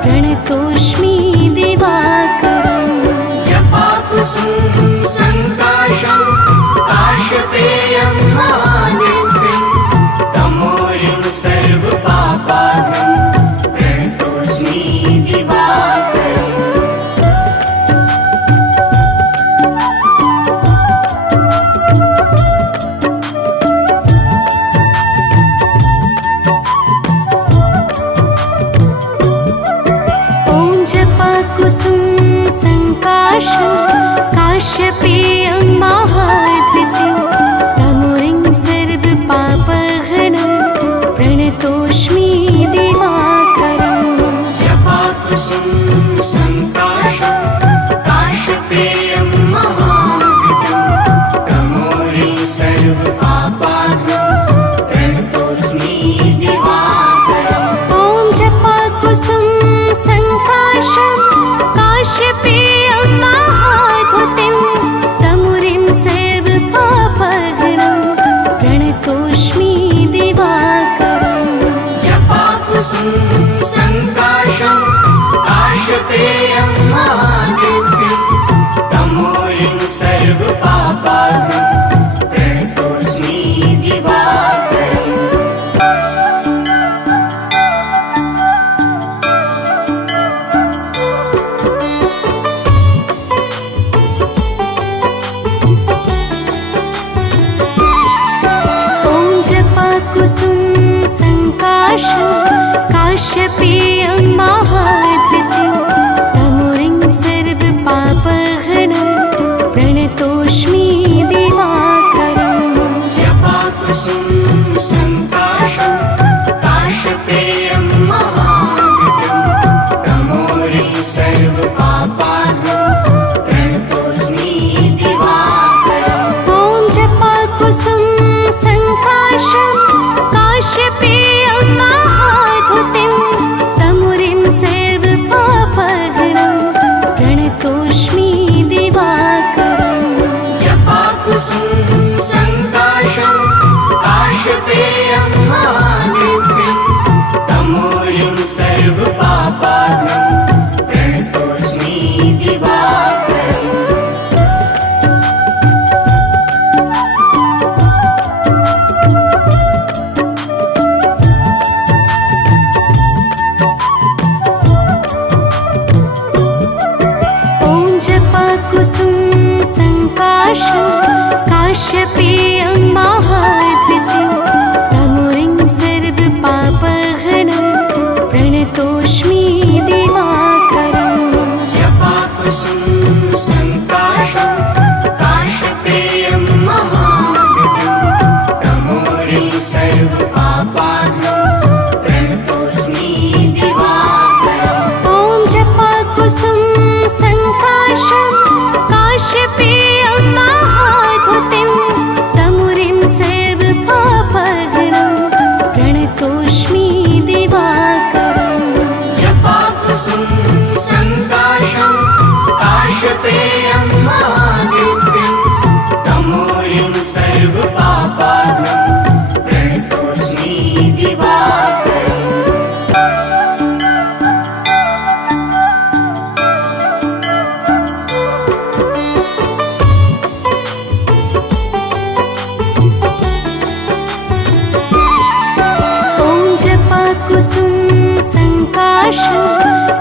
प्रणतोऽस्मि दिवाकरम् जपाकुसुम संकाशं काश्यपेयं महाद्युतिं तमोरिं सर्वपापाहरणं प्रणतोऽस्मि दिवाकरम् ॐ जपाकुसुम सङ्काशं काश्यपेयं महाद्वितीयं तमुरिं सर्वपापहरणं प्रणतोऽस्मि दिवाकरम् जपाकुसुम संकाशं काश्यपेयं महाद्युतिं तमोरिं सर्वपापाहरणं प्रणतोऽस्मि दिवाकरम् ॐ जपाकुसुम सङ्काशं काश्यपेयं महाद्युतिं तमुरिं सर्वपापहरणं प्रणतोऽस्मि दिवाकरम् जपाकुसुम संकाशं काश्यपेयं महाद्युतिं तमोरिं सर्वपापाहरणं प्रणतोऽस्मि दिवाकरम् ॐ जपाकुसुम सङ्काशं काश्यपेयं महाद्वितीयं तमुरिं सर्वपापहरणं प्रणतोऽस्मि दिवाकरम् जपाकुसुम संकाशं काश्यपेयं महाद्युतिं तमोरिं सर्वपापाहरणं प्रणतोऽस्मि दिवाकरम् ॐ जपाकुसुम सङ्काशं काश्यपेयं महाद्युतिं तमुरिं सर्वपापहरणं प्रणतोऽस्मि दिवाकरम् जपाकुसुम संकाशं काश्यपेयं महाद्युतिं तमोरिं सर्वपापाहरणं प्रणतोऽस्मि दिवाकरम् ॐ जपाकुसुम सङ्काशं काश्यपेयं महाद्वितीयं तमुरिं सर्वपापहरणं प्रणतोऽस्मि दिवाकरम् जपाकुसुम संकाशं काश्यपेयं महाद्युतिं तमोरिं सर्वपापाहरणं प्रणतोऽस्मि दिवाकरम् ॐ जपाकुसुम संकाशं काश्यपेयं महाधुतिं तमुरिं सर्वपापहरणं प्रणतोऽस्मि दिवाकरम् जपाकुसुम संकाशं काश्यपेयं महाधुतिं तमोरिं सर्वपापहरणं प्रणतोऽस्मि दिवाकरम् कुसुम संकाशं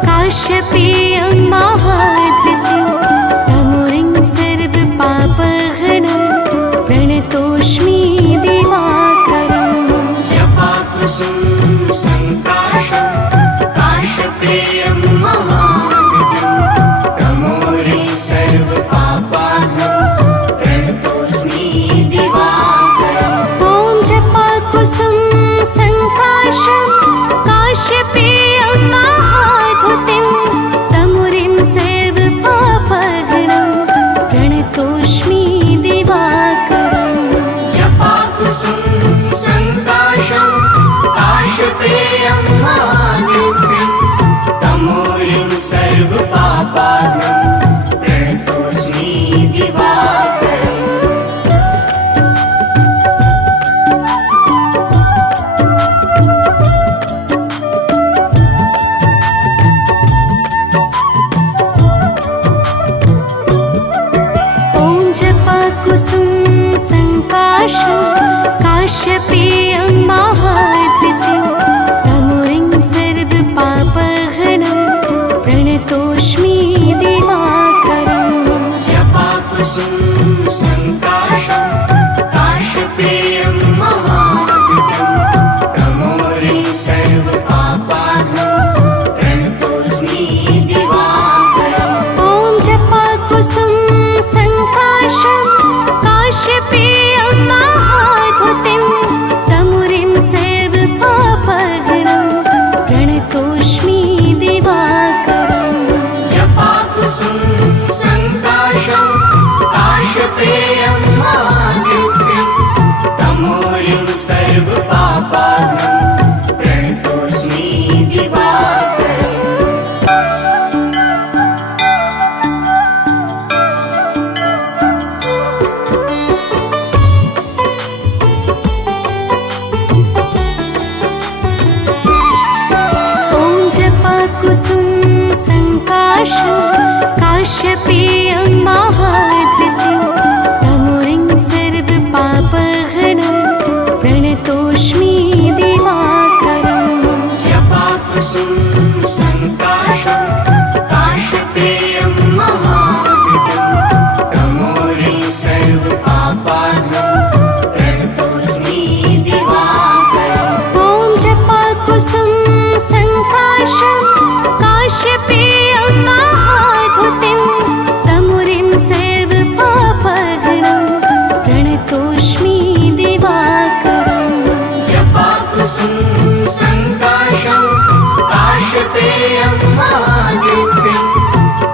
काश्यपेयं महाद्वितीं तमुरिं सर्वपापहरणं प्रणतोऽस्मि दिवाकरम् जपाकुसुम संकाशं काश्यपेयं महाधुतिं तमोरिं सर्वपापहरणं प्रणतोऽस्मि दिवाकरम् ॐ जपाकुसुम संकाशं काश्यपेयं महाधुतिं तमुरिं सर्वपापहरणं प्रणतोऽस्मि दिवाकरम् जपाकुसुम संकाशं काश्यपेयं महाधुतिं तमोरिं सर्वपापहरणं प्रणतोऽस्मि दिवाकरम् कुसुम संकाशं काश्यपेयं महाद्वितीं तमुरिं सर्वपापहरणं प्रणतोऽस्मि दिवाकरम् जपाकुसुम संकाशं काश्यपेयं महाधुतिं तमोरिं सर्वपापहरणं प्रणतोऽस्मि दिवाकरम् ॐ जपाकुसुम संकाशं काश्यपेयं महाधुतिं तमुरिं सर्वपापहरणं प्रणतोऽस्मि दिवाकरम् जपाकुसुम संकाशं काश्यपेयं महाधुतिं तमोरिं सर्वपापहरणं प्रणतोऽस्मि दिवाकरम् कुसुम संकाशं काश्यपेयं महाद्वितीं तमुरिं सर्वपापहरणं प्रणतोऽस्मि दिवाकरम् जपाकुसुम संकाशं काश्यपेयं महाधुतिं तमोरिं सर्वपापहरणं प्रणतोऽस्मि दिवाकरम् ॐ जपाकुसुम संकाशं काश्यपेयं महाधुतिं तमुरिं सर्वपापहरणं प्रणतोऽस्मि दिवाकरम् जपाकुसुम संकाशं काश्यपेयं महाधुतिं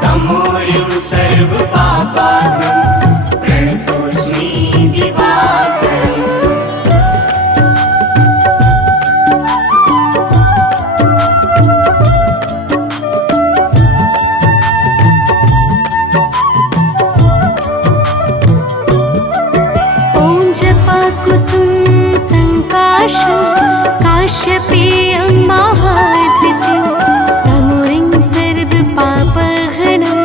तमोरिं सर्वपापहरणं प्रणतोऽस्मि दिवाकरम् कुसुम संकाशं काश्यपेयं महाद्वितीं तमुरिं सर्वपापहरणं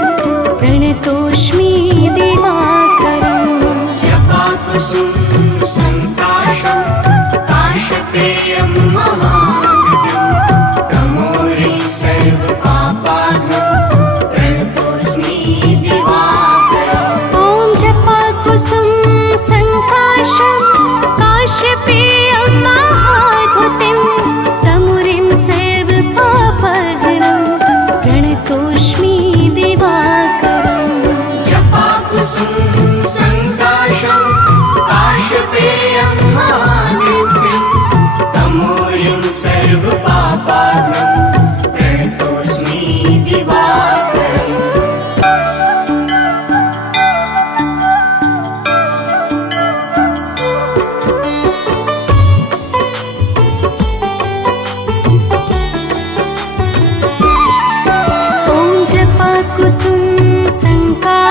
प्रणतोऽस्मि दिवा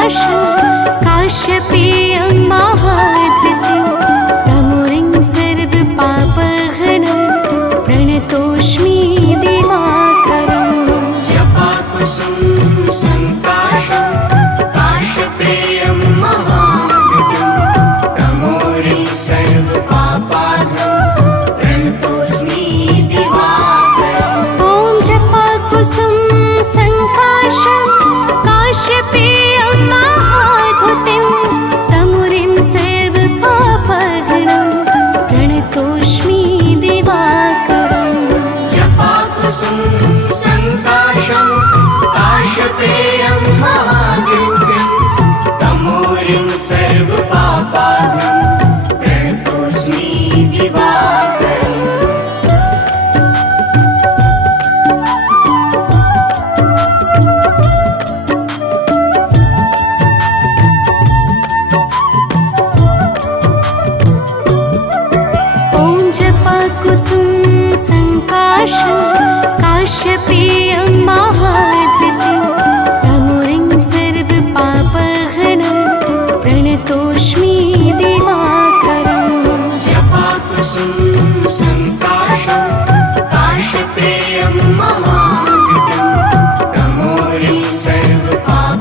संकाशं काश्यपेयं महाद्वितीयं तमोरिं सर्वपापहरणं प्रणतोऽस्मि दिवाकरम् जपाकुसुम संकाशं काश्यपेयं महाद्वितीयं तमोरिं सर्वपापहरणं प्रणतोऽस्मि दिवाकरम् ॐ जपाकुसुम संकाशं काश्यपेयं महाद्युतिं तमुरिं सर्वपापहरणं प्रणतोऽस्मि दिवाकरम् जपाकुसुम संकाशं काश्यपेयं महाद्युतिं तमोरिं सर्वपापहरणं प्रणतोऽस्मि दिवाकरम् ॐ जपाकुसुम संकाशं काश्यपेयं महाद्वितीयं तमुरिं सर्वपापहरणं प्रणतोऽस्मि दिवाकरम् जपाकुसुम संकाशं काश्यपेयं महाद्युतिं तमोरिं सर्वपापहरणं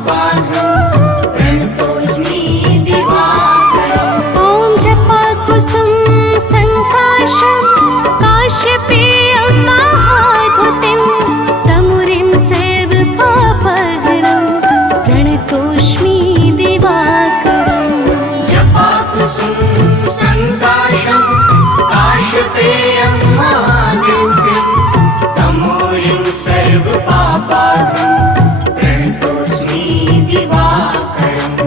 प्रणतोऽस्मि दिवाकरम् ॐ जपाकुसुम संकाशं काश्यपेयं महाद्युतिं तमुरिं सर्वपापहरणं प्रणतोऽस्मि दिवाकरम् जपाकुसुम संकाशं काश्यपेयं महाद्युतिं तमोरिं सर्वपापहरणं प्रणतोऽस्मि दिवाकरम्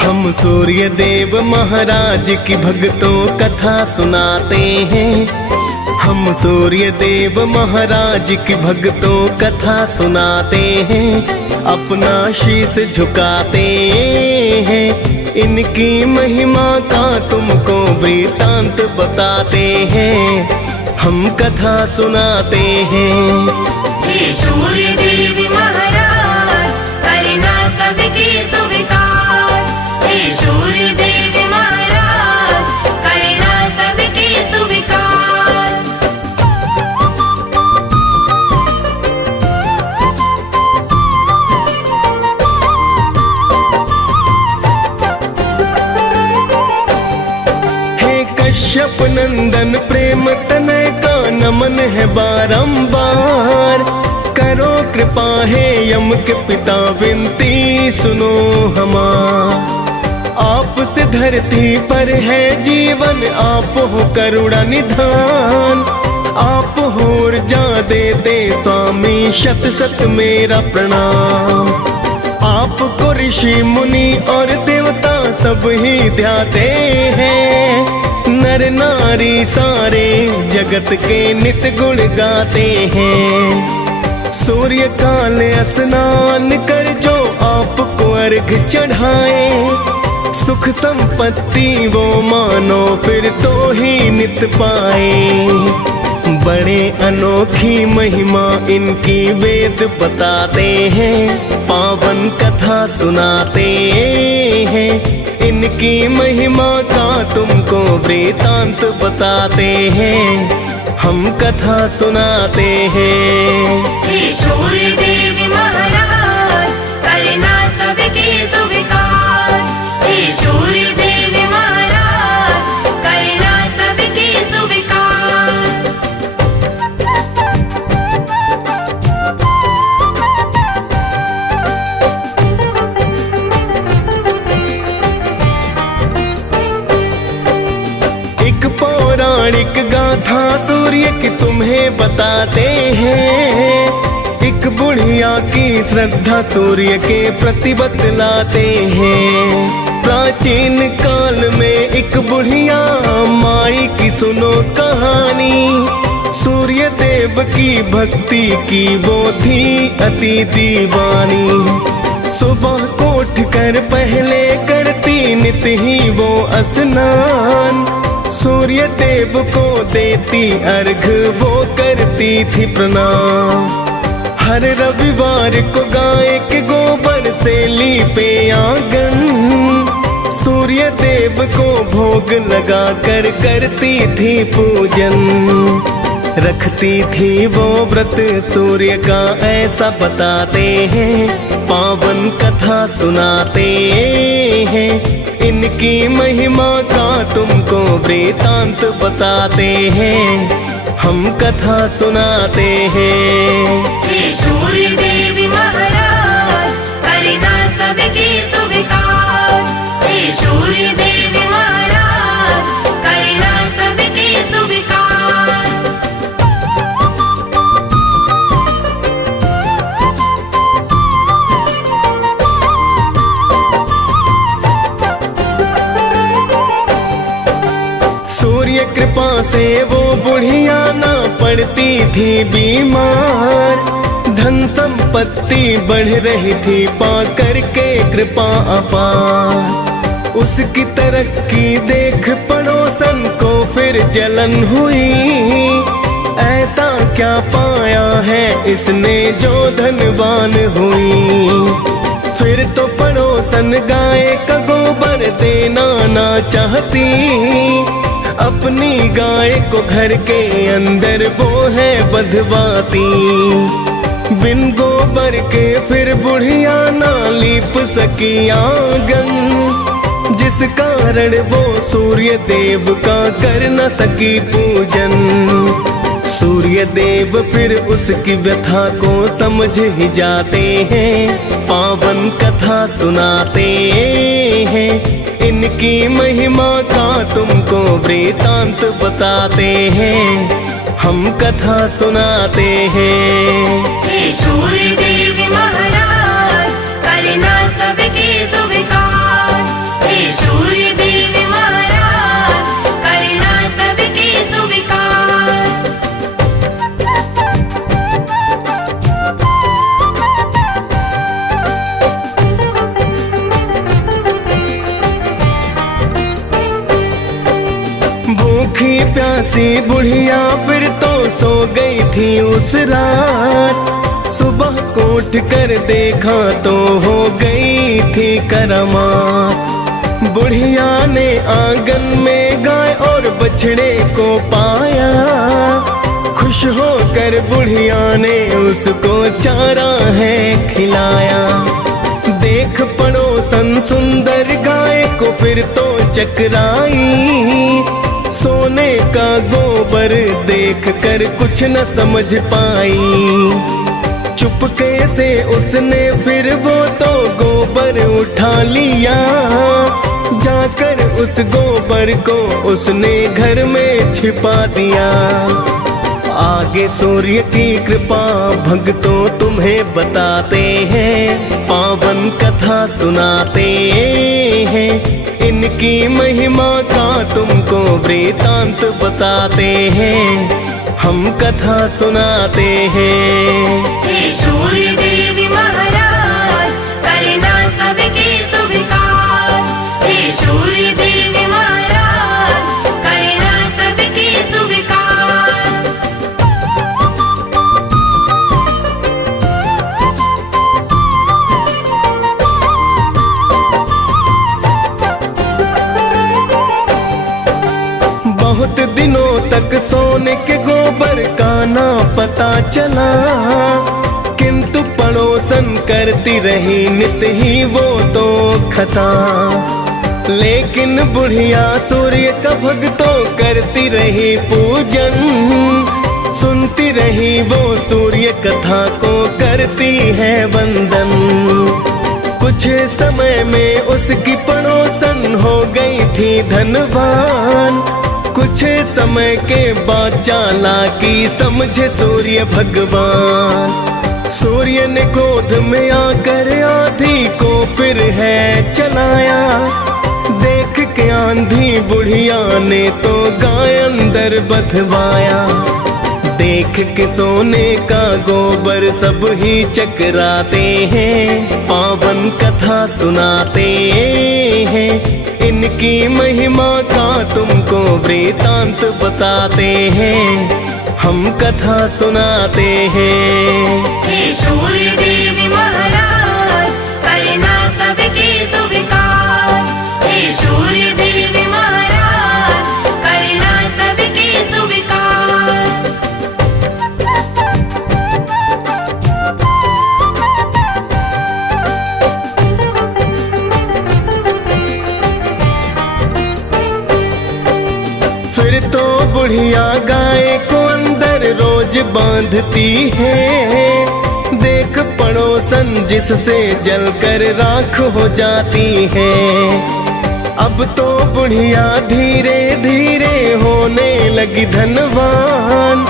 हम सूर्य देव महाराज की भक्तों कथा सुनाते हैं। हम सूर्य देव महाराज की भक्तों कथा सुनाते हैं। अपना शीश झुकाते हैं। इनकी महिमा का तुमको वृतांत बताते हैं। हम कथा सुनाते हैं। हे सूर्य देव महाराज करना सबकी स्वीकार। हे सूर्य देव महाराज करना सबकी स्वीकार। हे कश्यप नंदन प्रेम तनय का नमन है बारंबार। करो कृपा है यम के पिता विनती सुनो हमार। आपसे धरती पर है जीवन आप हो करुणा निधान। आप हो ऊर्जा देते स्वामी शत शत मेरा प्रणाम। आपको ऋषि मुनि और देवता सब ही ध्याते हैं। नर नारी सारे जगत के नित्य गुण गाते हैं। सूर्य काल स्नान कर जो आपको अर्घ चढ़ाए। सुख संपत्ति वो मानो फिर तो ही नित पाए। बड़े अनोखी महिमा इनकी वेद बताते हैं। पावन कथा सुनाते हैं। इनकी महिमा का तुमको वृतांत बताते हैं। हम कथा सुनाते हैं। हे सूर्य देव महाराज करना सबकी स्वीकार। हे सूर्य देव महाराज करना सबकी स्वीकार। एक पौराणिक गाथा सूर्य की तुम्हें बताते हैं। एक एक बुढ़िया की श्रद्धा सूर्य के प्रति बतलाते हैं। प्राचीन काल में एक बुढ़िया माई की सुनो कहानी। सूर्य देव की भक्ति की वो थी अति दीवानी। सुबह को उठकर पहले करती नित ही वो स्नान। सूर्य देव को देती अर्घ वो करती थी प्रणाम। हर रविवार को गाय के गोबर से लीपे आंगन। सूर्य देव को भोग लगा कर करती थी पूजन। रखती थी वो व्रत सूर्य का ऐसा बताते हैं। पावन कथा सुनाते हैं। इनकी महिमा का तुमको वृतांत बताते हैं। हम कथा सुनाते हैं। हे सूर्य देव महाराज करना सबके स्वीकार। हे सूर्य देव महाराज करना सबके स्वीकार। सूर्य कृपा से वो बुढ़िया ना पड़ती थी बीमार। धन संपत्ति बढ़ रही थी पाकर के कृपा अपार। उसकी तरक्की देख पड़ोसन को फिर जलन हुई। ऐसा क्या पाया है इसने जो धनवान हुई। फिर तो पड़ोसन गाय का गोबर देना ना चाहती। अपनी गाय को घर के अंदर वो है बधवाती। बिन गोबर के फिर बुढ़िया ना लीप सकी आंगन। जिस कारण वो सूर्य देव का कर न सकी पूजन। सूर्य देव फिर उसकी व्यथा को समझ ही जाते हैं। पावन कथा सुनाते हैं। इनकी महिमा का तुमको वृतांत बताते हैं। हम कथा सुनाते हैं। हे सूर्य देव महाराज करना सबके स्वीकार। हे सूर्य देव महाराज करना सबके स्वीकार। भूखी प्यासी बुढ़िया फिर तो सो गई थी उस रात। सुबह को उठ कर देखा तो हो गई थी करमात। बुढ़िया ने आंगन में गाय और बछड़े को पाया। खुश होकर बुढ़िया ने उसको चारा है खिलाया। देख पड़ोसन सुंदर गाय को फिर तो चकराई। सोने का गोबर देख कर कुछ न समझ पाई। चुपके से उसने फिर वो तो गोबर उठा लिया। जाकर उस गोबर को उसने घर में छिपा दिया। आगे सूर्य की कृपा भक्तों तुम्हें बताते हैं। पावन कथा सुनाते हैं। इनकी महिमा का तुमको वृतांत बताते हैं। हम कथा सुनाते हैं। हे सूर्य देव महाराज करना सबके स्वीकार। हे सूर्य देव महाराज करना सबके स्वीकार। बहुत दिनों तक सोने के गोबर का ना पता चला। किंतु पड़ोसन करती रही नित ही वो तो खता। लेकिन बुढ़िया सूर्य का भक्तों करती रही पूजन। सुनती रही वो सूर्य कथा को करती है वंदन। कुछ समय में उसकी पड़ोसन हो गई थी धनवान। कुछ समय के बाद चालाकी समझे सूर्य भगवान। सूर्य ने क्रोध में आकर आंधी को फिर है चलाया। देख के आंधी बुढ़िया ने तो गाय अंदर बधवाया। देख के सोने का गोबर सब ही चकराते हैं, पावन कथा सुनाते हैं। इनकी महिमा का तुमको वृतांत बताते हैं, हम कथा सुनाते हैं। हे सूर्य देव महाराज करना सबके स्वीकार। हे सूर्य देव महाराज करना सबके स्वीकार। फिर तो बुढ़िया गाय को अंदर रोज बांधती है। देख पड़ोसन जिससे जलकर राख हो जाती है। अब तो बुढ़िया धीरे धीरे होने लगी धनवान।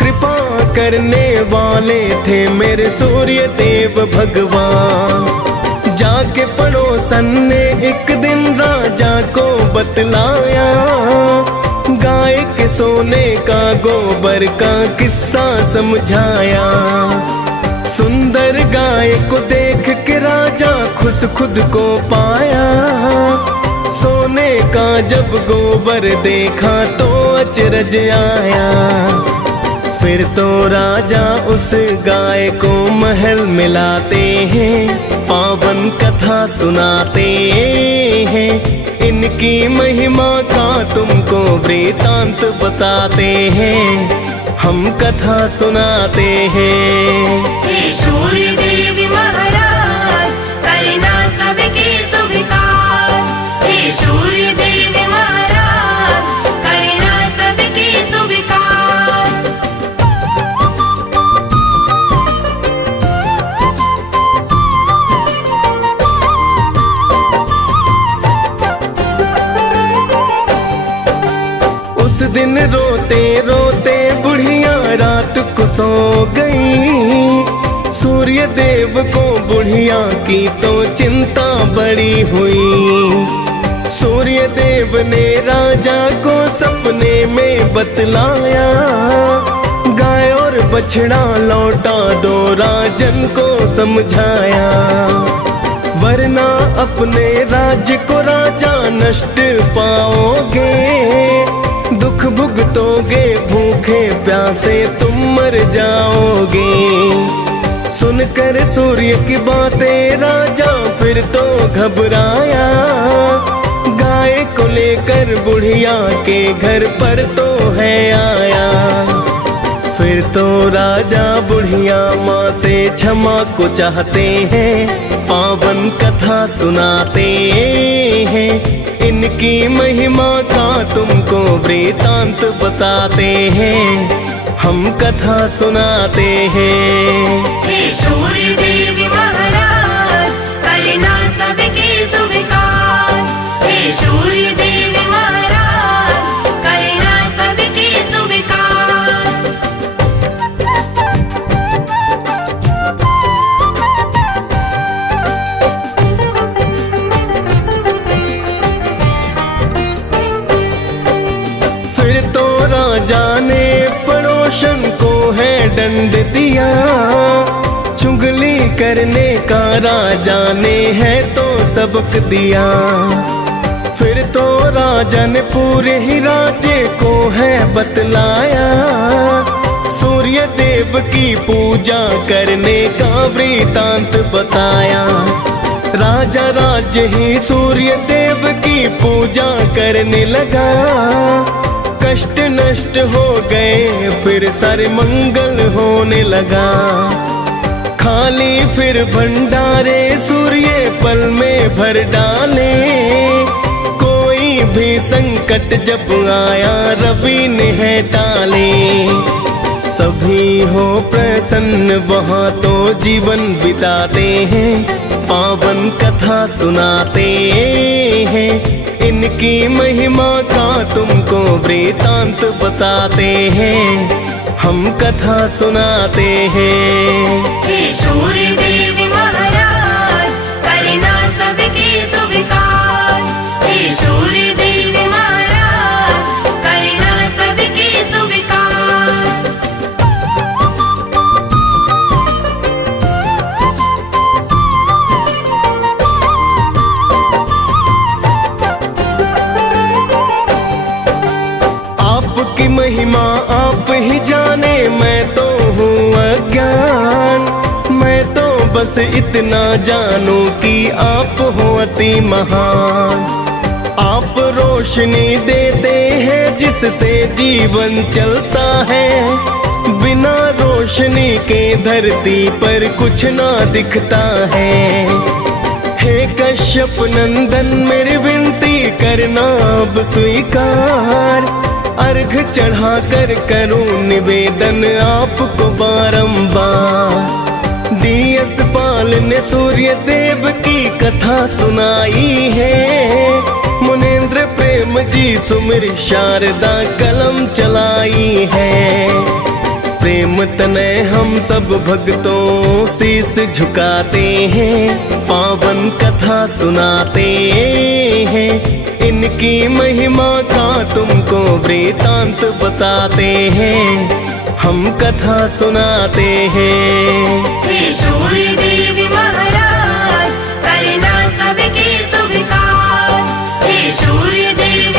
कृपा करने वाले थे मेरे सूर्य देव भगवान। जाके पड़ोसन ने एक दिन राजा को बतलाया, गाय के सोने का गोबर का किस्सा समझाया। सुंदर गाय को देख के राजा खुश खुद को पाया। सोने का जब गोबर देखा तो अचरज आया। फिर तो राजा उस गाय को महल में लाते हैं, पावन कथा सुनाते हैं। इनकी महिमा का तुमको वृतांत बताते हैं, हम कथा सुनाते हैं। हे सूर्य देव महाराज करना सबके स्वीकार। हे सूर्य देव महाराज करना सबके स्वीकार। उस दिन रोते रोते बुढ़िया रात को सो गई। सूर्य देव को बुढ़िया की तो चिंता बड़ी हुई। सूर्य देव ने राजा को सपने में बतलाया, गाय और बछड़ा लौटा दो राजन को समझाया। वरना अपने राज्य को राजा नष्ट पाओगे। दुख भुगतोगे, भूखे प्यासे तुम मर जाओगे। सुनकर सूर्य की बातें राजा फिर तो घबराया। गाय को लेकर बुढ़िया के घर पर तो है आया। फिर तो राजा बुढ़िया माँ से क्षमा को चाहते हैं, पावन कथा सुनाते हैं। इनकी महिमा का तुमको वृतांत बताते हैं, हम कथा सुनाते हैं। हे सूर्य देव महाराज करना सबके स्वीकार। हे सूर्य देव महाराज करना सबके स्वीकार। फिर तो राजा ने पड़ोसन को है दंड दिया। चुगली करने का राजा ने है तो सबक दिया। फिर तो राजा ने पूरे ही राज्य को है बतलाया। सूर्य देव की पूजा करने का वृतांत बताया। राजा राज्य ही सूर्य देव की पूजा करने लगा। कष्ट नष्ट हो गए, फिर सारे मंगल होने लगा। खाली फिर भंडारे सूर्य पल में भर डाले। कोई भी संकट जब आया रवि ने है टाले। सभी हो प्रसन्न वहाँ तो जीवन बिताते हैं, पावन कथा सुनाते हैं। इनकी महिमा का तुमको वृतांत बताते हैं, हम कथा सुनाते हैं। हे सूर्य देव महाराज करना सबके स्वीकार। हे सूर्य देव महाराज करना सबके स्वीकार। आपकी महिमा आप ही जाने, मैं तो हूँ अज्ञान। मैं तो बस इतना जानूं कि आप हो अति महान। आप रोशनी देते हैं जिससे जीवन चलता है। बिना रोशनी के धरती पर कुछ ना दिखता है। हे कश्यप नंदन मेरी विनती करना अब स्वीकार। अर्घ चढ़ा कर करूं निवेदन आपको बारंबार। दियस पाल ने सूर्य देव की कथा सुनाई है। मुनेंद्र प्रेम जी सुमिर शारदा कलम चलाई है। प्रेम तनय हम सब भक्तों शीस झुकाते हैं। पावन कथा सुनाते हैं। इनकी महिमा का तुमको वृतांत बताते हैं। हम कथा सुनाते हैं। हे सूर्य देव महाराज करना सबके स्वीकार। हे सूर्य देव